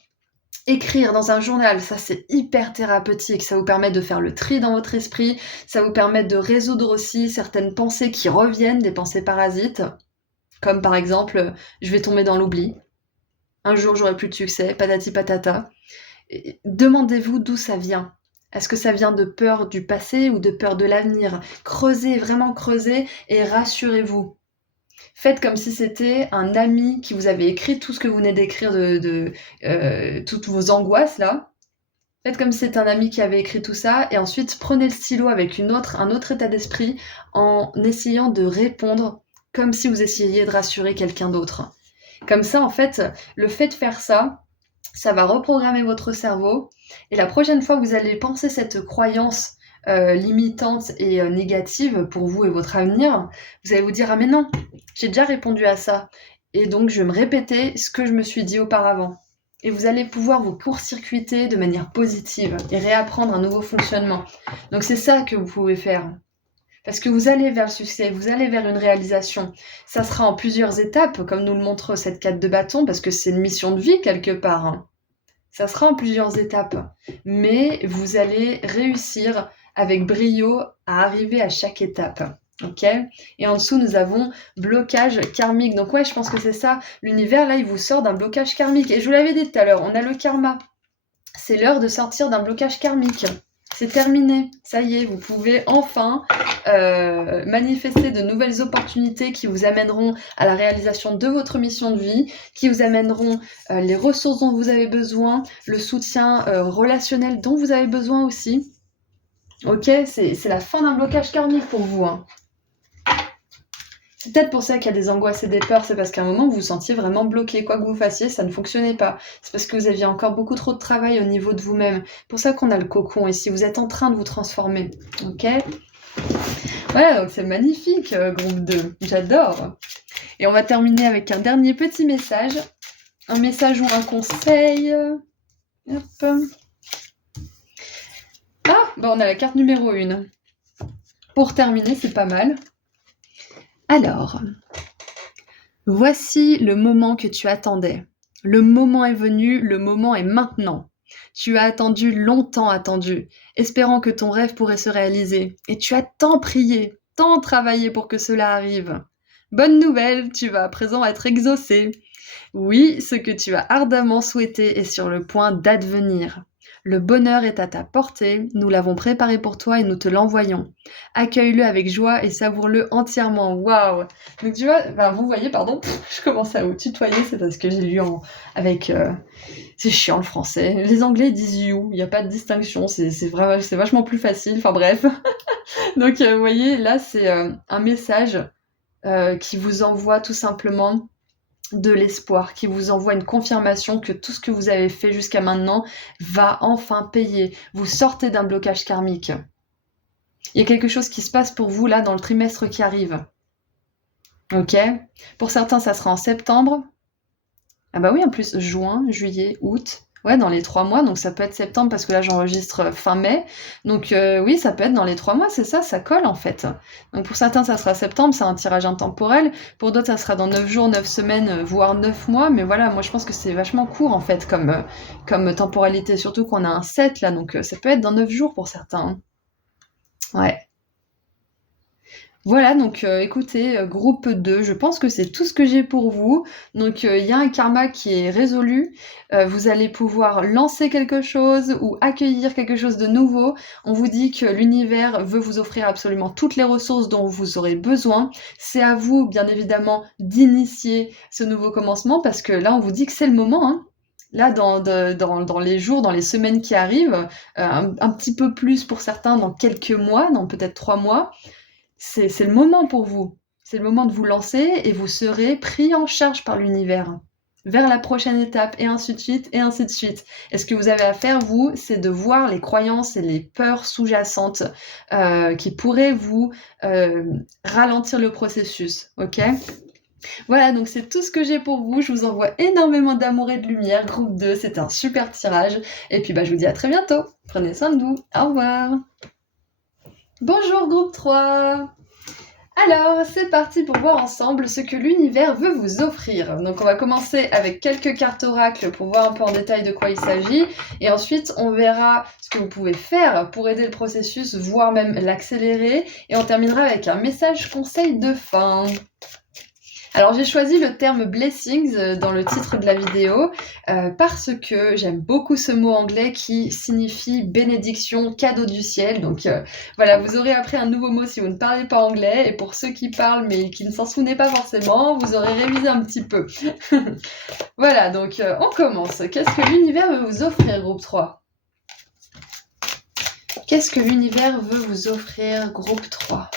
écrire dans un journal, ça c'est hyper thérapeutique, ça vous permet de faire le tri dans votre esprit, ça vous permet de résoudre aussi certaines pensées qui reviennent, des pensées parasites, comme par exemple, je vais tomber dans l'oubli, un jour j'aurai plus de succès, patati patata. Demandez-vous d'où ça vient. Est-ce que ça vient de peur du passé ou de peur de l'avenir ? Creusez, vraiment creusez et rassurez-vous. Faites comme si c'était un ami qui vous avait écrit tout ce que vous venez d'écrire toutes vos angoisses là. Faites comme si c'était un ami qui avait écrit tout ça et ensuite prenez le stylo avec un autre état d'esprit en essayant de répondre comme si vous essayiez de rassurer quelqu'un d'autre. Comme ça, en fait, le fait de faire ça, ça va reprogrammer votre cerveau et la prochaine fois que vous allez penser cette croyance limitantes et négatives pour vous et votre avenir, vous allez vous dire: «Ah mais non, j'ai déjà répondu à ça et donc je vais me répéter ce que je me suis dit auparavant». Et vous allez pouvoir vous court-circuiter de manière positive et réapprendre un nouveau fonctionnement. Donc c'est ça que vous pouvez faire. Parce que vous allez vers le succès, vous allez vers une réalisation. Ça sera en plusieurs étapes, comme nous le montre cette 4 de bâton, parce que c'est une mission de vie quelque part, hein. Ça sera en plusieurs étapes, mais vous allez réussir avec brio à arriver à chaque étape. Ok. Et en dessous, nous avons blocage karmique. Donc ouais, je pense que c'est ça. L'univers, là, il vous sort d'un blocage karmique. Et je vous l'avais dit tout à l'heure, on a le karma. C'est l'heure de sortir d'un blocage karmique. C'est terminé, ça y est, vous pouvez enfin manifester de nouvelles opportunités qui vous amèneront à la réalisation de votre mission de vie, qui vous amèneront les ressources dont vous avez besoin, le soutien relationnel dont vous avez besoin aussi. Ok, c'est la fin d'un blocage karmique pour vous, hein. C'est peut-être pour ça qu'il y a des angoisses et des peurs, c'est parce qu'à un moment vous vous sentiez vraiment bloqué, quoi que vous fassiez, ça ne fonctionnait pas. C'est parce que vous aviez encore beaucoup trop de travail au niveau de vous-même. C'est pour ça qu'on a le cocon ici, vous êtes en train de vous transformer, ok? Voilà, donc c'est magnifique, groupe 2, j'adore. Et on va terminer avec un dernier petit message, un message ou un conseil. Hop. Ah, bah on a la carte numéro 1. Pour terminer, c'est pas mal. Alors, voici le moment que tu attendais. Le moment est venu, le moment est maintenant. Tu as attendu, longtemps attendu, espérant que ton rêve pourrait se réaliser. Et tu as tant prié, tant travaillé pour que cela arrive. Bonne nouvelle, tu vas à présent être exaucé. Oui, ce que tu as ardemment souhaité est sur le point d'advenir. Le bonheur est à ta portée, nous l'avons préparé pour toi et nous te l'envoyons. Accueille-le avec joie et savoure-le entièrement. Waouh! Donc tu vois, enfin, vous voyez, pardon, je commence à vous tutoyer, c'est parce que j'ai lu avec... c'est chiant le français. Les Anglais disent you, il n'y a pas de distinction, c'est vachement plus facile, enfin bref. Donc vous voyez, là c'est un message qui vous envoie tout simplement de l'espoir, qui vous envoie une confirmation que tout ce que vous avez fait jusqu'à maintenant va enfin payer. Vous sortez d'un blocage karmique. Il y a quelque chose qui se passe pour vous là dans le trimestre qui arrive. Ok? Pour certains, ça sera en septembre. Ah bah oui, en plus, juin, juillet, août. Ouais, dans les 3 mois, donc ça peut être septembre parce que là j'enregistre fin mai. Donc oui, ça peut être dans les 3 mois, c'est ça, ça colle en fait. Donc pour certains, ça sera septembre, c'est un tirage intemporel. Pour d'autres, ça sera dans 9 jours, 9 semaines, voire 9 mois. Mais voilà, moi je pense que c'est vachement court en fait comme temporalité, surtout qu'on a un 7 là, donc ça peut être dans 9 jours pour certains, hein. Ouais. Voilà, donc écoutez, groupe 2, je pense que c'est tout ce que j'ai pour vous. Donc il y a un karma qui est résolu, vous allez pouvoir lancer quelque chose ou accueillir quelque chose de nouveau. On vous dit que l'univers veut vous offrir absolument toutes les ressources dont vous aurez besoin. C'est à vous, bien évidemment, d'initier ce nouveau commencement parce que là, on vous dit que c'est le moment, hein. Là, dans les jours, dans les semaines qui arrivent, un petit peu plus pour certains dans quelques mois, dans peut-être 3 mois, c'est le moment pour vous. C'est le moment de vous lancer et vous serez pris en charge par l'univers vers la prochaine étape et ainsi de suite et ainsi de suite. Et ce que vous avez à faire, vous, c'est de voir les croyances et les peurs sous-jacentes qui pourraient vous ralentir le processus, ok? Voilà, donc c'est tout ce que j'ai pour vous. Je vous envoie énormément d'amour et de lumière. Groupe 2, c'était un super tirage. Et puis je vous dis à très bientôt. Prenez soin de vous. Au revoir. Bonjour groupe 3. Alors, c'est parti pour voir ensemble ce que l'univers veut vous offrir. Donc on va commencer avec quelques cartes oracles pour voir un peu en détail de quoi il s'agit. Et ensuite, on verra ce que vous pouvez faire pour aider le processus, voire même l'accélérer. Et on terminera avec un message conseil de fin. Alors j'ai choisi le terme blessings dans le titre de la vidéo parce que j'aime beaucoup ce mot anglais qui signifie bénédiction, cadeau du ciel. Donc voilà, vous aurez appris un nouveau mot si vous ne parlez pas anglais. Et pour ceux qui parlent mais qui ne s'en souvenaient pas forcément, vous aurez révisé un petit peu. Voilà, donc on commence. Qu'est-ce que l'univers veut vous offrir, groupe 3 ? Qu'est-ce que l'univers veut vous offrir, groupe 3 ?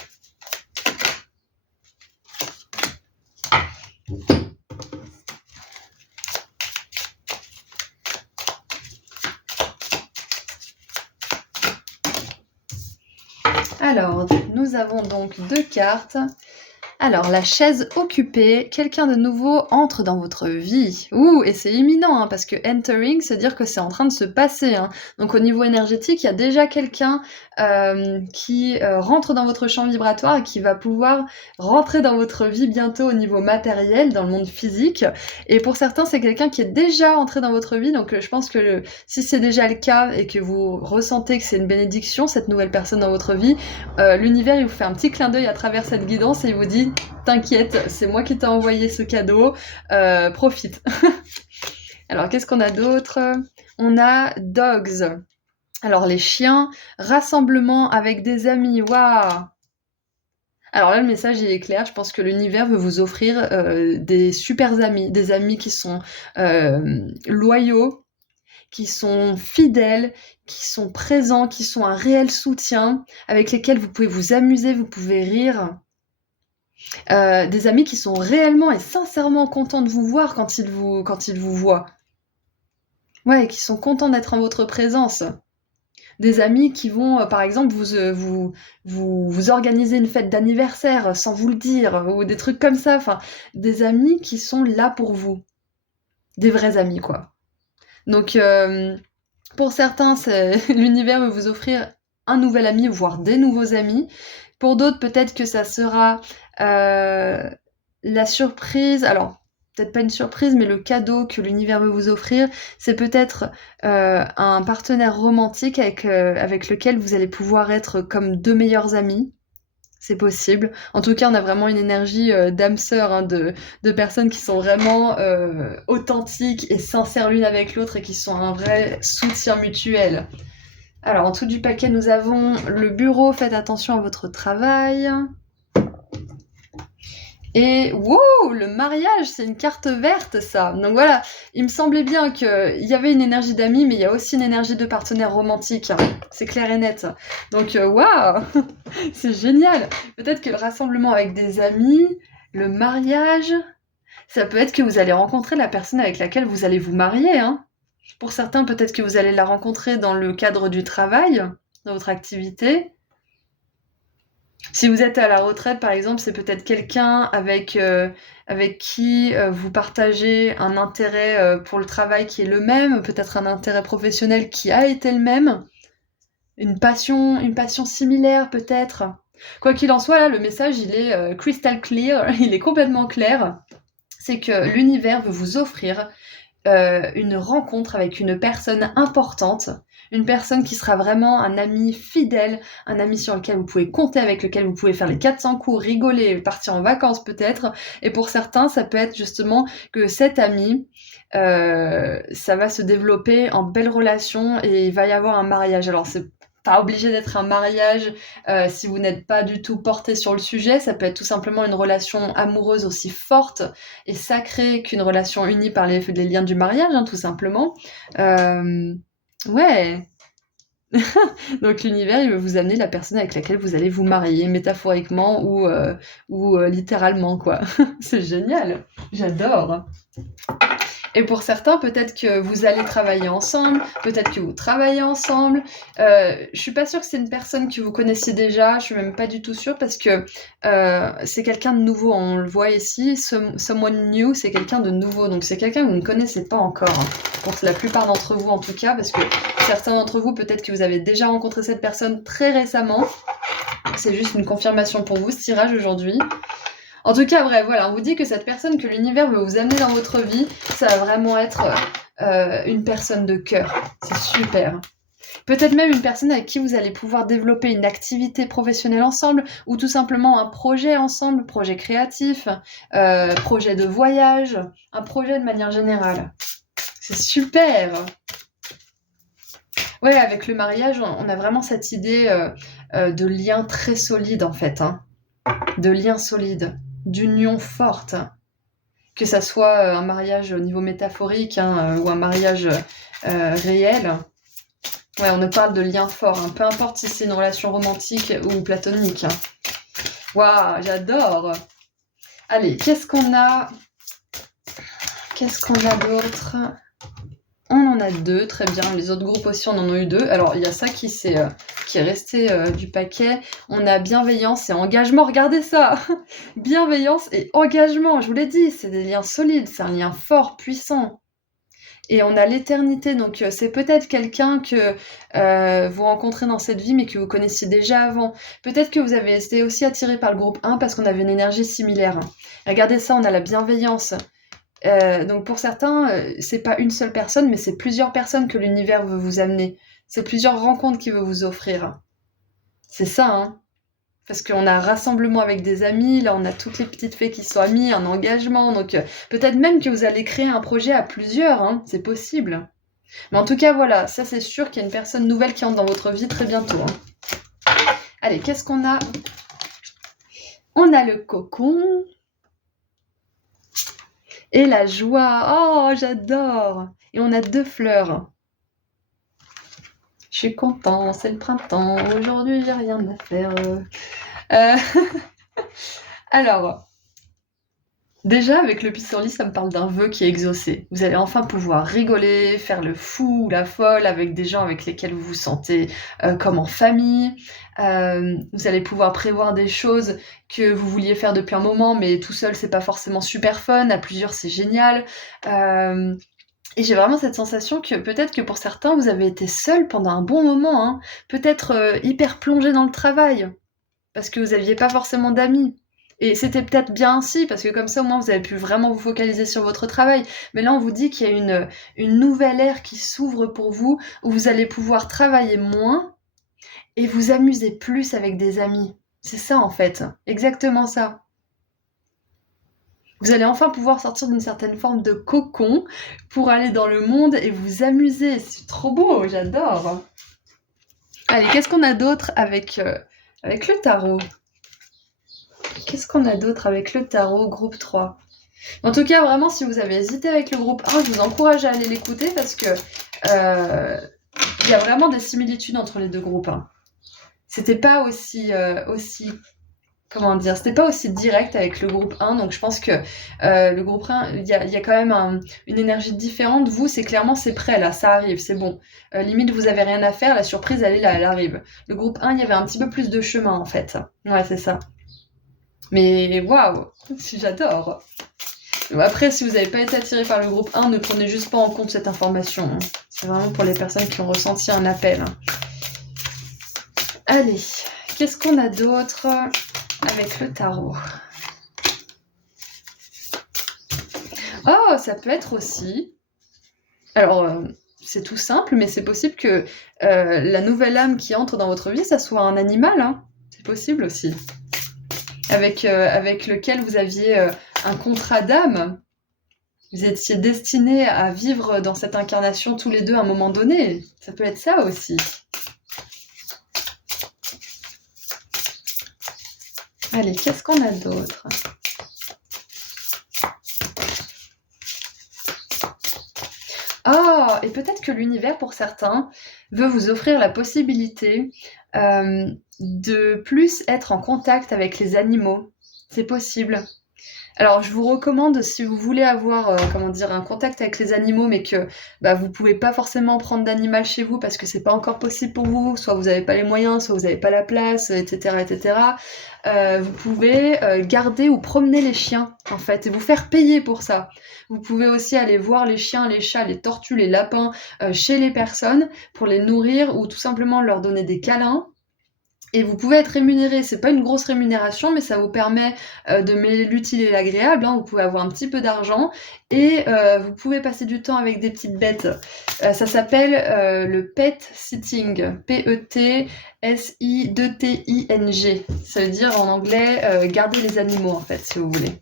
Alors, nous avons donc 2 cartes. Alors, la chaise occupée, quelqu'un de nouveau entre dans votre vie. Ouh, et c'est imminent, hein, parce que entering, c'est dire que c'est en train de se passer. Hein. Donc au niveau énergétique, il y a déjà quelqu'un qui rentre dans votre champ vibratoire et qui va pouvoir rentrer dans votre vie bientôt au niveau matériel, dans le monde physique. Et pour certains, c'est quelqu'un qui est déjà entré dans votre vie. Donc je pense que si c'est déjà le cas et que vous ressentez que c'est une bénédiction, cette nouvelle personne dans votre vie, l'univers il vous fait un petit clin d'œil à travers cette guidance et il vous dit t'inquiète, c'est moi qui t'ai envoyé ce cadeau, profite. Alors qu'est-ce qu'on a d'autre? On a dogs. Alors les chiens, rassemblement avec des amis, waouh. Alors là le message il est clair, je pense que l'univers veut vous offrir des super amis, des amis qui sont loyaux, qui sont fidèles, qui sont présents, qui sont un réel soutien, avec lesquels vous pouvez vous amuser, vous pouvez rire. Des amis qui sont réellement et sincèrement contents de vous voir quand ils vous voient. Ouais, qui sont contents d'être en votre présence. Des amis qui vont, par exemple, vous organiser une fête d'anniversaire sans vous le dire, ou des trucs comme ça. Enfin, des amis qui sont là pour vous. Des vrais amis, quoi. Donc, pour certains, l'univers veut vous offrir un nouvel ami, voire des nouveaux amis. Pour d'autres, peut-être que ça sera la surprise. Alors, peut-être pas une surprise, mais le cadeau que l'univers veut vous offrir, c'est peut-être un partenaire romantique avec lequel vous allez pouvoir être comme 2 meilleurs amis. C'est possible. En tout cas, on a vraiment une énergie d'âme sœur, hein, de personnes qui sont vraiment authentiques et sincères l'une avec l'autre et qui sont un vrai soutien mutuel. Alors, en dessous du paquet, nous avons le bureau. Faites attention à votre travail. Et wow, le mariage, c'est une carte verte, ça. Donc voilà, il me semblait bien qu'il y avait une énergie d'amis, mais il y a aussi une énergie de partenaire romantique. C'est clair et net. Donc waouh, c'est génial. Peut-être que le rassemblement avec des amis, le mariage, ça peut être que vous allez rencontrer la personne avec laquelle vous allez vous marier. Hein. Pour certains, peut-être que vous allez la rencontrer dans le cadre du travail, dans votre activité. Si vous êtes à la retraite, par exemple, c'est peut-être quelqu'un avec qui vous partagez un intérêt pour le travail qui est le même, peut-être un intérêt professionnel qui a été le même, une passion similaire peut-être. Quoi qu'il en soit, là, le message, il est crystal clear, il est complètement clair. C'est que l'univers veut vous offrir une rencontre avec une personne importante, une personne qui sera vraiment un ami fidèle, un ami sur lequel vous pouvez compter, avec lequel vous pouvez faire les 400 coups, rigoler, partir en vacances peut-être. Et pour certains, ça peut être justement que cet ami, ça va se développer en belle relation et il va y avoir un mariage. Alors c'est pas obligé d'être un mariage si vous n'êtes pas du tout porté sur le sujet. Ça peut être tout simplement une relation amoureuse aussi forte et sacrée qu'une relation unie par les liens du mariage, hein, tout simplement. Ouais. Donc l'univers, il veut vous amener la personne avec laquelle vous allez vous marier, métaphoriquement ou littéralement, quoi. C'est génial. J'adore. Et pour certains, peut-être que vous allez travailler ensemble, peut-être que vous travaillez ensemble. Je suis pas sûre que c'est une personne que vous connaissiez déjà, je suis même pas du tout sûre parce que c'est quelqu'un de nouveau, on le voit ici. Someone new, c'est quelqu'un de nouveau, donc c'est quelqu'un que vous ne connaissez pas encore. Hein. Pour la plupart d'entre vous en tout cas, parce que certains d'entre vous, peut-être que vous avez déjà rencontré cette personne très récemment. C'est juste une confirmation pour vous, ce tirage aujourd'hui. En tout cas, bref, voilà, on vous dit que cette personne que l'univers veut vous amener dans votre vie, ça va vraiment être une personne de cœur. C'est super. Peut-être même une personne avec qui vous allez pouvoir développer une activité professionnelle ensemble ou tout simplement un projet ensemble, projet créatif, projet de voyage, un projet de manière générale. C'est super. Ouais, avec le mariage, on a vraiment cette idée de lien très solide en fait, hein. De lien solide, d'union forte. Que ça soit un mariage au niveau métaphorique hein, ou un mariage réel. Ouais, on nous parle de lien fort, hein. Peu importe si c'est une relation romantique ou platonique. Hein. Waouh, j'adore. Allez, qu'est-ce qu'on a d'autre? On en en a 2, très bien. Les autres groupes aussi, on en a eu 2. Alors, il y a ça qui est resté du paquet. On a bienveillance et engagement, regardez ça. Bienveillance et engagement, je vous l'ai dit, c'est des liens solides, c'est un lien fort, puissant. Et on a l'éternité, donc c'est peut-être quelqu'un que vous rencontrez dans cette vie, mais que vous connaissiez déjà avant. Peut-être que vous avez été aussi attiré par le groupe 1 parce qu'on avait une énergie similaire. Regardez ça, on a la bienveillance. Donc pour certains, c'est pas une seule personne, mais c'est plusieurs personnes que l'univers veut vous amener. C'est plusieurs rencontres qu'il veut vous offrir. C'est ça, hein. Parce qu'on a un rassemblement avec des amis, là on a toutes les petites fées qui sont amies, un engagement, donc peut-être même que vous allez créer un projet à plusieurs, hein, c'est possible. Mais en tout cas, voilà, ça c'est sûr qu'il y a une personne nouvelle qui entre dans votre vie très bientôt. Hein. Allez, qu'est-ce qu'on a? On a le cocon. Et la joie. Oh, j'adore. Et on a 2 fleurs. Je suis content, c'est le printemps. Aujourd'hui, j'ai rien à faire. Alors, déjà, avec le pissenlit, ça me parle d'un vœu qui est exaucé. Vous allez enfin pouvoir rigoler, faire le fou ou la folle avec des gens avec lesquels vous vous sentez comme en famille. Vous allez pouvoir prévoir des choses que vous vouliez faire depuis un moment, mais tout seul, c'est pas forcément super fun. À plusieurs, c'est génial. Et j'ai vraiment cette sensation que peut-être que pour certains, vous avez été seul pendant un bon moment. Hein. Peut-être hyper plongé dans le travail, parce que vous n'aviez pas forcément d'amis. Et c'était peut-être bien ainsi, parce que comme ça, au moins, vous avez pu vraiment vous focaliser sur votre travail. Mais là, on vous dit qu'il y a une nouvelle ère qui s'ouvre pour vous, où vous allez pouvoir travailler moins et vous amuser plus avec des amis. C'est ça, en fait. Exactement ça. Vous allez enfin pouvoir sortir d'une certaine forme de cocon pour aller dans le monde et vous amuser. C'est trop beau, j'adore. Allez, qu'est-ce qu'on a d'autre avec le tarot? Qu'est-ce qu'on a d'autre avec le tarot, groupe 3? En tout cas, vraiment, si vous avez hésité avec le groupe 1, je vous encourage à aller l'écouter parce que il y a vraiment des similitudes entre les 2 groupes. Hein. C'était pas aussi comment dire, c'était pas aussi direct avec le groupe 1, donc je pense que le groupe 1, il y a quand même une énergie différente. Vous, c'est prêt, là, ça arrive, c'est bon. Limite, vous avez rien à faire, la surprise, elle est là, elle arrive. Le groupe 1, il y avait un petit peu plus de chemin, en fait. Ouais, c'est ça. Mais waouh, j'adore. Après, si vous n'avez pas été attiré par le groupe 1, ne prenez juste pas en compte cette information. Hein. C'est vraiment pour les personnes qui ont ressenti un appel. Hein. Allez, qu'est-ce qu'on a d'autre avec le tarot? Oh, ça peut être aussi... Alors, c'est tout simple, mais c'est possible que la nouvelle âme qui entre dans votre vie, ça soit un animal. Hein. C'est possible aussi. Avec lequel vous aviez un contrat d'âme. Vous étiez destinés à vivre dans cette incarnation tous les deux à un moment donné. Ça peut être ça aussi. Allez, qu'est-ce qu'on a d'autre? Ah, et peut-être que l'univers, pour certains, veut vous offrir la possibilité de plus être en contact avec les animaux. C'est possible. Alors, je vous recommande, si vous voulez avoir un contact avec les animaux, mais que vous pouvez pas forcément prendre d'animal chez vous parce que c'est pas encore possible pour vous, soit vous n'avez pas les moyens, soit vous n'avez pas la place, etc., etc. Vous pouvez garder ou promener les chiens, en fait, et vous faire payer pour ça. Vous pouvez aussi aller voir les chiens, les chats, les tortues, les lapins chez les personnes pour les nourrir ou tout simplement leur donner des câlins. Et vous pouvez être rémunéré, c'est pas une grosse rémunération, mais ça vous permet de mêler l'utile et l'agréable. Hein. Vous pouvez avoir un petit peu d'argent et vous pouvez passer du temps avec des petites bêtes. Ça s'appelle le pet sitting, P-E-T-S-I-2-T-I-N-G. Ça veut dire en anglais garder les animaux en fait, si vous voulez.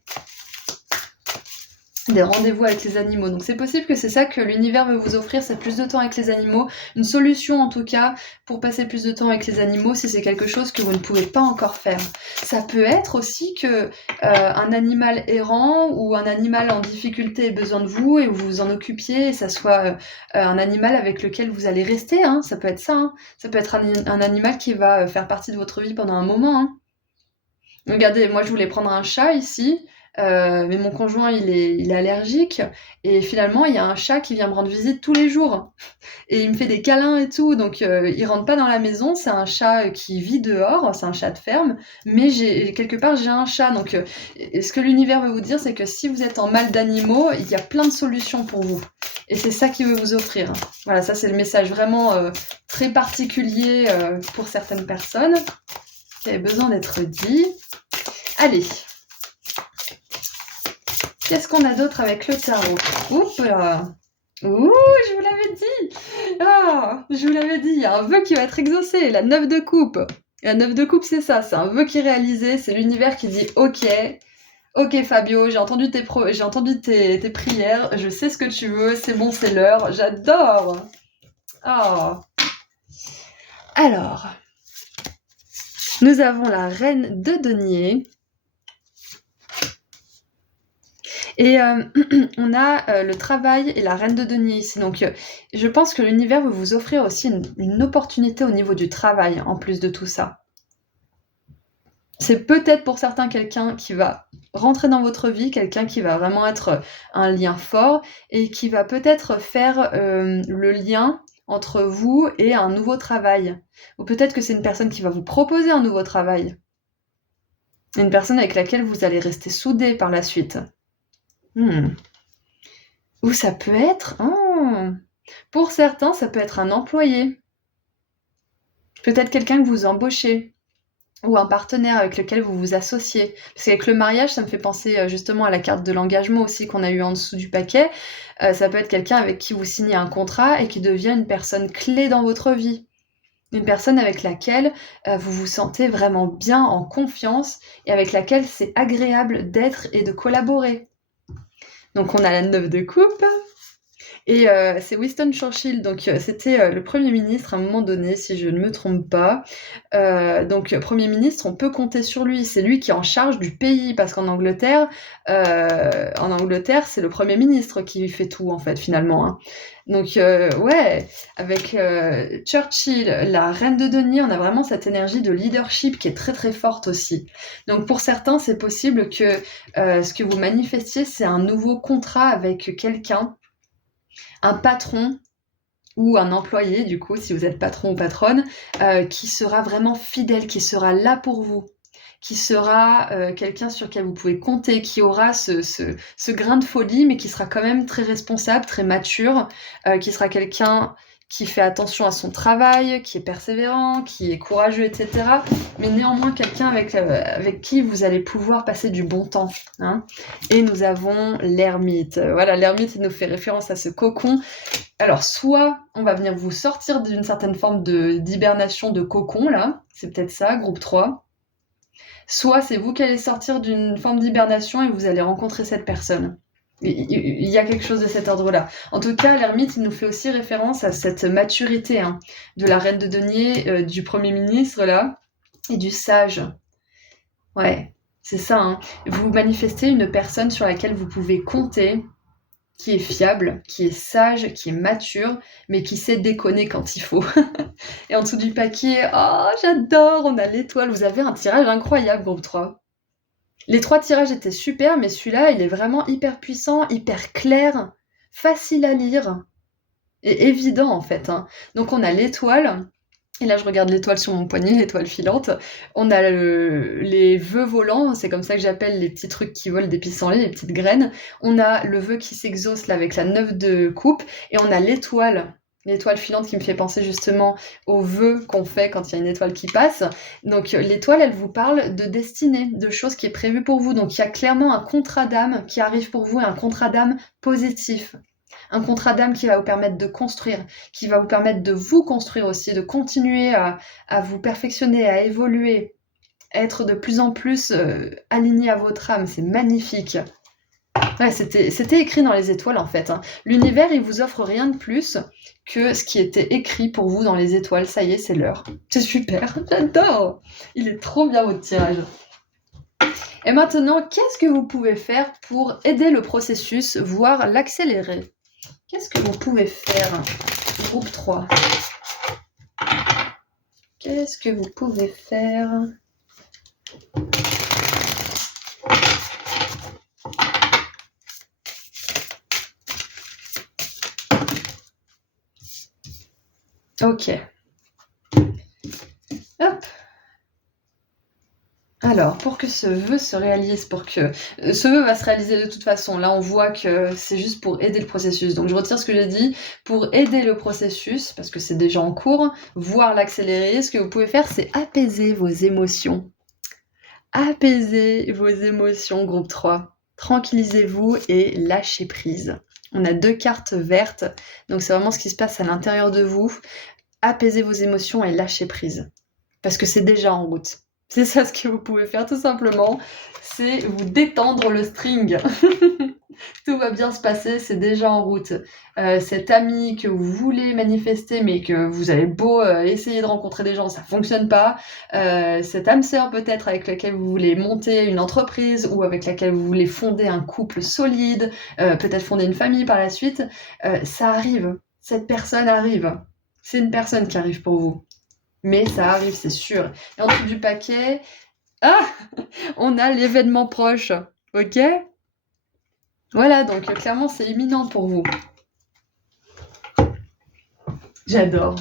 Des rendez-vous avec les animaux. Donc c'est possible que c'est ça que l'univers veut vous offrir, c'est plus de temps avec les animaux. Une solution en tout cas pour passer plus de temps avec les animaux si c'est quelque chose que vous ne pouvez pas encore faire. Ça peut être aussi que un animal errant ou un animal en difficulté ait besoin de vous et vous vous en occupiez et ça soit un animal avec lequel vous allez rester. Hein. Ça peut être ça. Hein. Ça peut être un animal qui va faire partie de votre vie pendant un moment. Hein. Regardez, moi je voulais prendre un chat ici. mais mon conjoint, il est allergique et finalement, il y a un chat qui vient me rendre visite tous les jours et il me fait des câlins et tout, donc il rentre pas dans la maison. C'est un chat qui vit dehors, c'est un chat de ferme, mais quelque part, j'ai un chat. Donc, et ce que l'univers veut vous dire, c'est que si vous êtes en mal d'animaux, il y a plein de solutions pour vous. Et c'est ça qu'il veut vous offrir. Voilà, ça c'est le message vraiment très particulier pour certaines personnes qui avait besoin d'être dit. Allez, qu'est-ce qu'on a d'autre avec le tarot? Oups là. Ouh, je vous l'avais dit. Ah, je vous l'avais dit, il y a un vœu qui va être exaucé, la 9 de coupe. La 9 de coupe, c'est ça, c'est un vœu qui est réalisé, c'est l'univers qui dit ok. Ok Fabio, j'ai entendu tes prières, je sais ce que tu veux, c'est bon, c'est l'heure, j'adore. Oh. Alors, nous avons la reine de denier. Et on a le travail et la reine de denier ici. Donc je pense que l'univers veut vous offrir aussi une opportunité au niveau du travail, en plus de tout ça. C'est peut-être pour certains quelqu'un qui va rentrer dans votre vie, quelqu'un qui va vraiment être un lien fort et qui va peut-être faire le lien entre vous et un nouveau travail. Ou peut-être que c'est une personne qui va vous proposer un nouveau travail. Une personne avec laquelle vous allez rester soudés par la suite. Ou ça peut être... pour certains, ça peut être un employé. Peut-être quelqu'un que vous embauchez. Ou un partenaire avec lequel vous vous associez. Parce qu'avec le mariage, ça me fait penser justement à la carte de l'engagement aussi qu'on a eu en dessous du paquet. Ça peut être quelqu'un avec qui vous signez un contrat et qui devient une personne clé dans votre vie. Une personne avec laquelle vous vous sentez vraiment bien, en confiance, et avec laquelle c'est agréable d'être et de collaborer. Donc on a la 9 de coupe, et c'est Winston Churchill, donc c'était le Premier ministre à un moment donné, si je ne me trompe pas. Donc Premier ministre, on peut compter sur lui, c'est lui qui est en charge du pays, parce qu'en Angleterre, c'est le Premier ministre qui fait tout, en fait, finalement. Hein. Donc ouais, avec Churchill, la reine de denier, on a vraiment cette énergie de leadership qui est très très forte aussi. Donc pour certains, c'est possible que ce que vous manifestiez, c'est un nouveau contrat avec quelqu'un, un patron ou un employé, du coup, si vous êtes patron ou patronne, qui sera vraiment fidèle, qui sera là pour vous, qui sera quelqu'un sur qui vous pouvez compter, qui aura ce grain de folie, mais qui sera quand même très responsable, très mature, qui sera quelqu'un qui fait attention à son travail, qui est persévérant, qui est courageux, etc. Mais néanmoins quelqu'un avec qui vous allez pouvoir passer du bon temps. Hein. Et nous avons l'ermite. Voilà, l'ermite, il nous fait référence à ce cocon. Alors, soit on va venir vous sortir d'une certaine forme d'hibernation de cocon, là, c'est peut-être ça, groupe 3. Soit c'est vous qui allez sortir d'une forme d'hibernation et vous allez rencontrer cette personne. Il y a quelque chose de cet ordre-là. En tout cas, l'ermite, il nous fait aussi référence à cette maturité de la reine de denier, du Premier ministre, là, et du sage. Ouais, c'est ça. Vous manifestez une personne sur laquelle vous pouvez compter, qui est fiable, qui est sage, qui est mature, mais qui sait déconner quand il faut. Et en dessous du paquet, oh, j'adore, on a l'étoile. Vous avez un tirage incroyable, groupe 3. Les 3 tirages étaient super, mais celui-là, il est vraiment hyper puissant, hyper clair, facile à lire, et évident, en fait. Donc on a l'étoile, et là je regarde l'étoile sur mon poignet, l'étoile filante. On a les vœux volants, c'est comme ça que j'appelle les petits trucs qui volent des pissenlits, les petites graines. On a le vœu qui s'exauce là avec la 9 de coupe, et on a l'étoile filante qui me fait penser justement aux vœux qu'on fait quand il y a une étoile qui passe. Donc l'étoile, elle vous parle de destinée, de choses qui est prévues pour vous. Donc il y a clairement un contrat d'âme qui arrive pour vous, et un contrat d'âme positif. Un contrat d'âme qui va vous permettre de construire, qui va vous permettre de vous construire aussi, de continuer à vous perfectionner, à évoluer, être de plus en plus aligné à votre âme. C'est magnifique. Ouais, c'était écrit dans les étoiles en fait. L'univers, il vous offre rien de plus que ce qui était écrit pour vous dans les étoiles. Ça y est, c'est l'heure. C'est super, j'adore. Il est trop bien votre tirage. Et maintenant, qu'est-ce que vous pouvez faire pour aider le processus, voire l'accélérer ? Qu'est-ce que vous pouvez faire, groupe 3 ? Qu'est-ce que vous pouvez faire ? Ok. Hop. Alors, pour que ce vœu se réalise, ce vœu va se réaliser de toute façon. Là, on voit que c'est juste pour aider le processus. Donc, je retire ce que j'ai dit. Pour aider le processus, parce que c'est déjà en cours, voire l'accélérer, ce que vous pouvez faire, c'est apaiser vos émotions. Apaisez vos émotions, groupe 3. Tranquillisez-vous et lâchez prise. On a 2 cartes vertes, donc c'est vraiment ce qui se passe à l'intérieur de vous. Apaisez vos émotions et lâchez prise. Parce que c'est déjà en route. C'est ça ce que vous pouvez faire tout simplement, c'est vous détendre le string. Tout va bien se passer, c'est déjà en route. Cet ami que vous voulez manifester, mais que vous avez beau essayer de rencontrer des gens, ça fonctionne pas. Cette âme sœur peut-être avec laquelle vous voulez monter une entreprise ou avec laquelle vous voulez fonder un couple solide, peut-être fonder une famille par la suite, ça arrive. Cette personne arrive. C'est une personne qui arrive pour vous. Mais ça arrive, c'est sûr. Et en dessous du paquet, on a l'événement proche. Ok ? Voilà, donc clairement, c'est imminent pour vous. J'adore.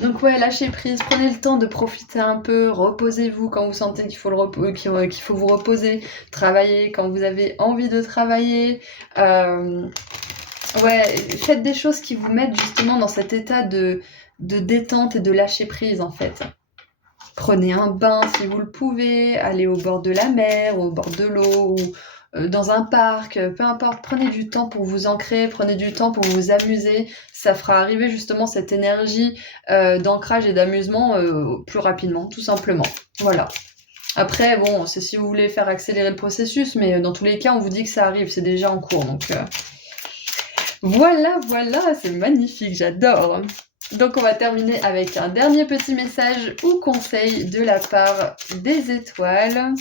Donc ouais, lâchez prise, prenez le temps de profiter un peu, reposez-vous quand vous sentez qu'il faut vous reposer, travaillez quand vous avez envie de travailler. Ouais, faites des choses qui vous mettent justement dans cet état de détente et de lâcher prise en fait. Prenez un bain si vous le pouvez, allez au bord de la mer, au bord de l'eau, ou dans un parc, peu importe, prenez du temps pour vous ancrer, prenez du temps pour vous amuser, ça fera arriver justement cette énergie d'ancrage et d'amusement plus rapidement, tout simplement. Voilà. Après, bon, c'est si vous voulez faire accélérer le processus, mais dans tous les cas, on vous dit que ça arrive, c'est déjà en cours, donc... Voilà, c'est magnifique, j'adore. Donc on va terminer avec un dernier petit message ou conseil de la part des étoiles.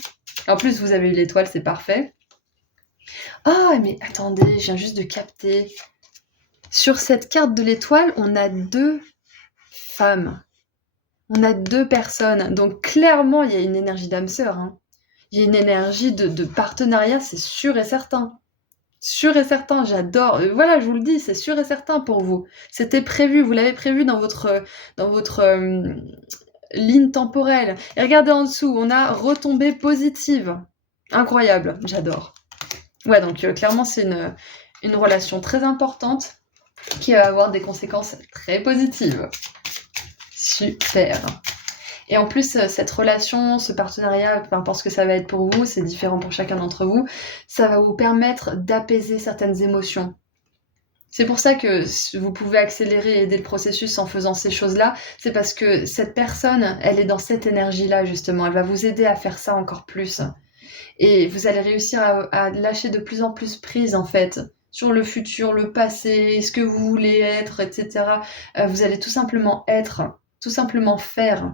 En plus, vous avez eu l'étoile, c'est parfait. Ah, mais attendez, je viens juste de capter. Sur cette carte de l'étoile, on a 2 femmes. On a 2 personnes. Donc clairement, il y a une énergie d'âme sœur. Hein. Il y a une énergie de partenariat, c'est sûr et certain. Sûr et certain, j'adore. Voilà, je vous le dis, c'est sûr et certain pour vous. C'était prévu, vous l'avez prévu dans votre ligne temporelle. Et regardez en dessous, on a retombée positive. Incroyable, j'adore. Ouais, donc clairement, c'est une relation très importante qui va avoir des conséquences très positives. Super. Et en plus, cette relation, ce partenariat, peu importe ce que ça va être pour vous, c'est différent pour chacun d'entre vous, ça va vous permettre d'apaiser certaines émotions. C'est pour ça que vous pouvez accélérer et aider le processus en faisant ces choses-là, c'est parce que cette personne, elle est dans cette énergie-là justement, elle va vous aider à faire ça encore plus. Et vous allez réussir à lâcher de plus en plus prise en fait, sur le futur, le passé, ce que vous voulez être, etc. Vous allez tout simplement être, tout simplement faire.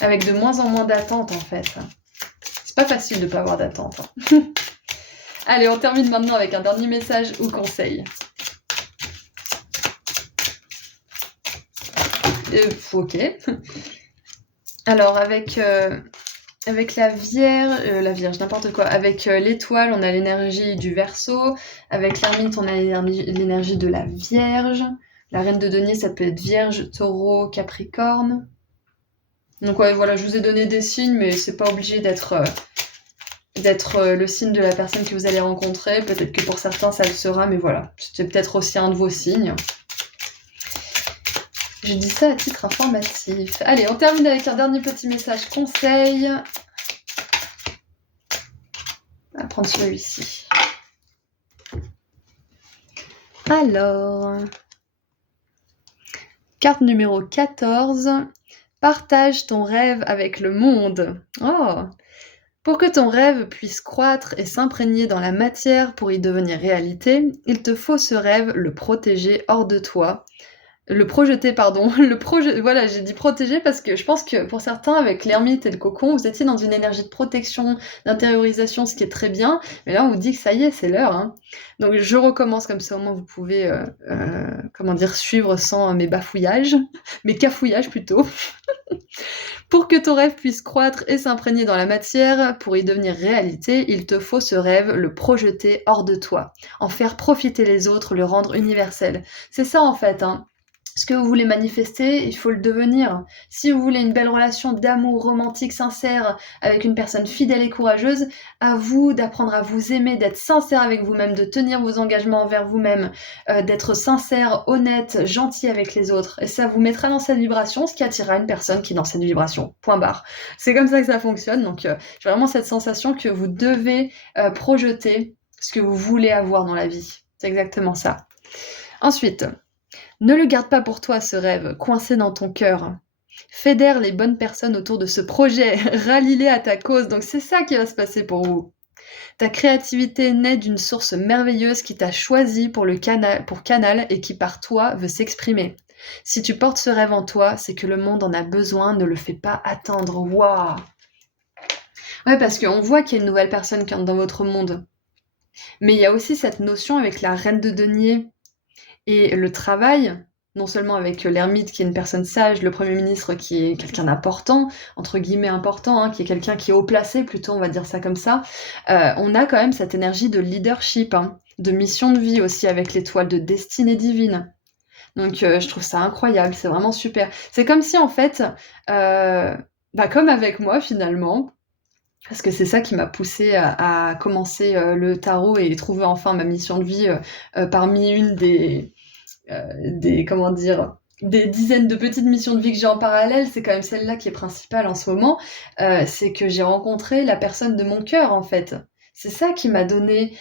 Avec de moins en moins d'attentes en fait. C'est pas facile de pas avoir d'attente. Hein. Allez, on termine maintenant avec un dernier message ou conseil. Ok. Alors avec la Vierge, n'importe quoi. Avec l'étoile, on a l'énergie du Verseau. Avec l'ermite, on a l'énergie de la Vierge. La reine de denier, ça peut être Vierge, Taureau, Capricorne. Donc ouais, voilà, je vous ai donné des signes, mais c'est pas obligé d'être le signe de la personne que vous allez rencontrer. Peut-être que pour certains, ça le sera, mais voilà. C'était peut-être aussi un de vos signes. Je dis ça à titre informatif. Allez, on termine avec un dernier petit message conseil. On va prendre celui-ci. Alors... Carte numéro 14... Partage ton rêve avec le monde. Oh! Pour que ton rêve puisse croître et s'imprégner dans la matière pour y devenir réalité, il te faut ce rêve, le protéger hors de toi. Le projeter, pardon. Voilà, j'ai dit protéger parce que je pense que pour certains, avec l'ermite et le cocon, vous étiez dans une énergie de protection, d'intériorisation, ce qui est très bien. Mais là, on vous dit que ça y est, c'est l'heure. Hein. Donc, je recommence comme ça, au moins vous pouvez, suivre sans mes bafouillages, mes cafouillages plutôt. Pour que ton rêve puisse croître et s'imprégner dans la matière, pour y devenir réalité, il te faut ce rêve, le projeter hors de toi, en faire profiter les autres, le rendre universel. C'est ça en fait, hein. Ce que vous voulez manifester, il faut le devenir. Si vous voulez une belle relation d'amour romantique, sincère, avec une personne fidèle et courageuse, à vous d'apprendre à vous aimer, d'être sincère avec vous-même, de tenir vos engagements envers vous-même, d'être sincère, honnête, gentil avec les autres. Et ça vous mettra dans cette vibration, ce qui attirera une personne qui est dans cette vibration. Point barre. C'est comme ça que ça fonctionne. Donc, j'ai vraiment cette sensation que vous devez projeter ce que vous voulez avoir dans la vie. C'est exactement ça. Ensuite, ne le garde pas pour toi, ce rêve, coincé dans ton cœur. Fédère les bonnes personnes autour de ce projet, rallie-les à ta cause, donc c'est ça qui va se passer pour vous. Ta créativité naît d'une source merveilleuse qui t'a choisi pour canal et qui par toi veut s'exprimer. Si tu portes ce rêve en toi, c'est que le monde en a besoin, ne le fais pas attendre. Waouh! Ouais, parce qu'on voit qu'il y a une nouvelle personne qui entre dans votre monde. Mais il y a aussi cette notion avec la reine de denier et le travail, non seulement avec l'ermite qui est une personne sage, le Premier ministre qui est quelqu'un d'important, entre guillemets important, hein, qui est quelqu'un qui est haut placé plutôt, on va dire ça comme ça, on a quand même cette énergie de leadership, hein, de mission de vie aussi avec l'étoile de destinée divine. Donc je trouve ça incroyable, c'est vraiment super. C'est comme si en fait, comme avec moi finalement, parce que c'est ça qui m'a poussée à commencer le tarot et trouver enfin ma mission de vie parmi une des dizaines de petites missions de vie que j'ai en parallèle. C'est quand même celle-là qui est principale en ce moment. C'est que j'ai rencontré la personne de mon cœur, en fait. C'est ça qui m'a donné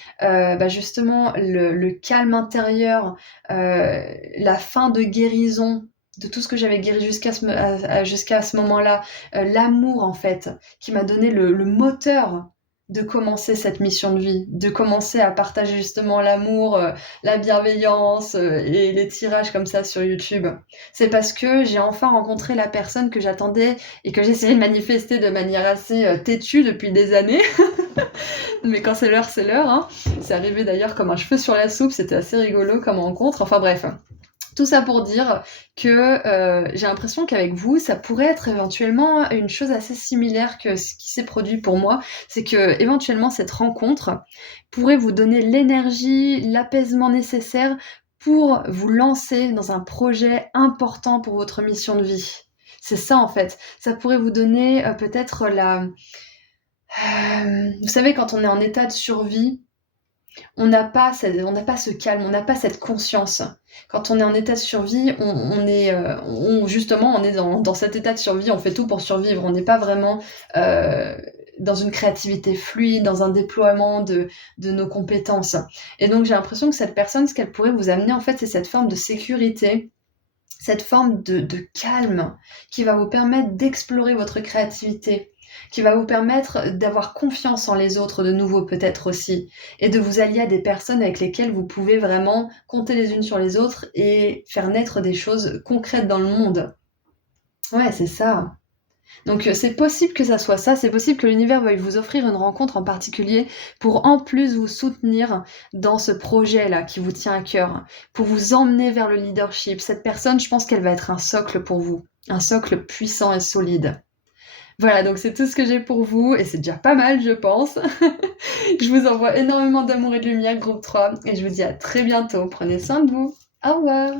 justement le calme intérieur, la fin de guérison de tout ce que j'avais guéri jusqu'à ce moment-là, l'amour en fait, qui m'a donné le moteur de commencer cette mission de vie, de commencer à partager justement l'amour, la bienveillance et les tirages comme ça sur YouTube. C'est parce que j'ai enfin rencontré la personne que j'attendais et que j'essayais de manifester de manière assez têtue depuis des années. Mais quand c'est l'heure, c'est l'heure. Hein. C'est arrivé d'ailleurs comme un cheveu sur la soupe, c'était assez rigolo comme rencontre. Enfin bref. Tout ça pour dire que j'ai l'impression qu'avec vous, ça pourrait être éventuellement une chose assez similaire que ce qui s'est produit pour moi. C'est que éventuellement cette rencontre pourrait vous donner l'énergie, l'apaisement nécessaire pour vous lancer dans un projet important pour votre mission de vie. C'est ça en fait. Ça pourrait vous donner peut-être vous savez, quand on est en état de survie, on n'a pas ce calme, on n'a pas cette conscience. Quand on est en état de survie, on est dans cet état de survie, on fait tout pour survivre. On n'est pas vraiment dans une créativité fluide, dans un déploiement de nos compétences. Et donc j'ai l'impression que cette personne, ce qu'elle pourrait vous amener, en fait, c'est cette forme de sécurité, cette forme de calme qui va vous permettre d'explorer votre créativité, qui va vous permettre d'avoir confiance en les autres de nouveau peut-être aussi, et de vous allier à des personnes avec lesquelles vous pouvez vraiment compter les unes sur les autres et faire naître des choses concrètes dans le monde. Ouais, c'est ça. Donc c'est possible que ça soit ça, c'est possible que l'univers veuille vous offrir une rencontre en particulier pour en plus vous soutenir dans ce projet-là qui vous tient à cœur, pour vous emmener vers le leadership. Cette personne, je pense qu'elle va être un socle pour vous, un socle puissant et solide. Voilà, donc c'est tout ce que j'ai pour vous, et c'est déjà pas mal, je pense. Je vous envoie énormément d'amour et de lumière, groupe 3, et je vous dis à très bientôt. Prenez soin de vous. Au revoir.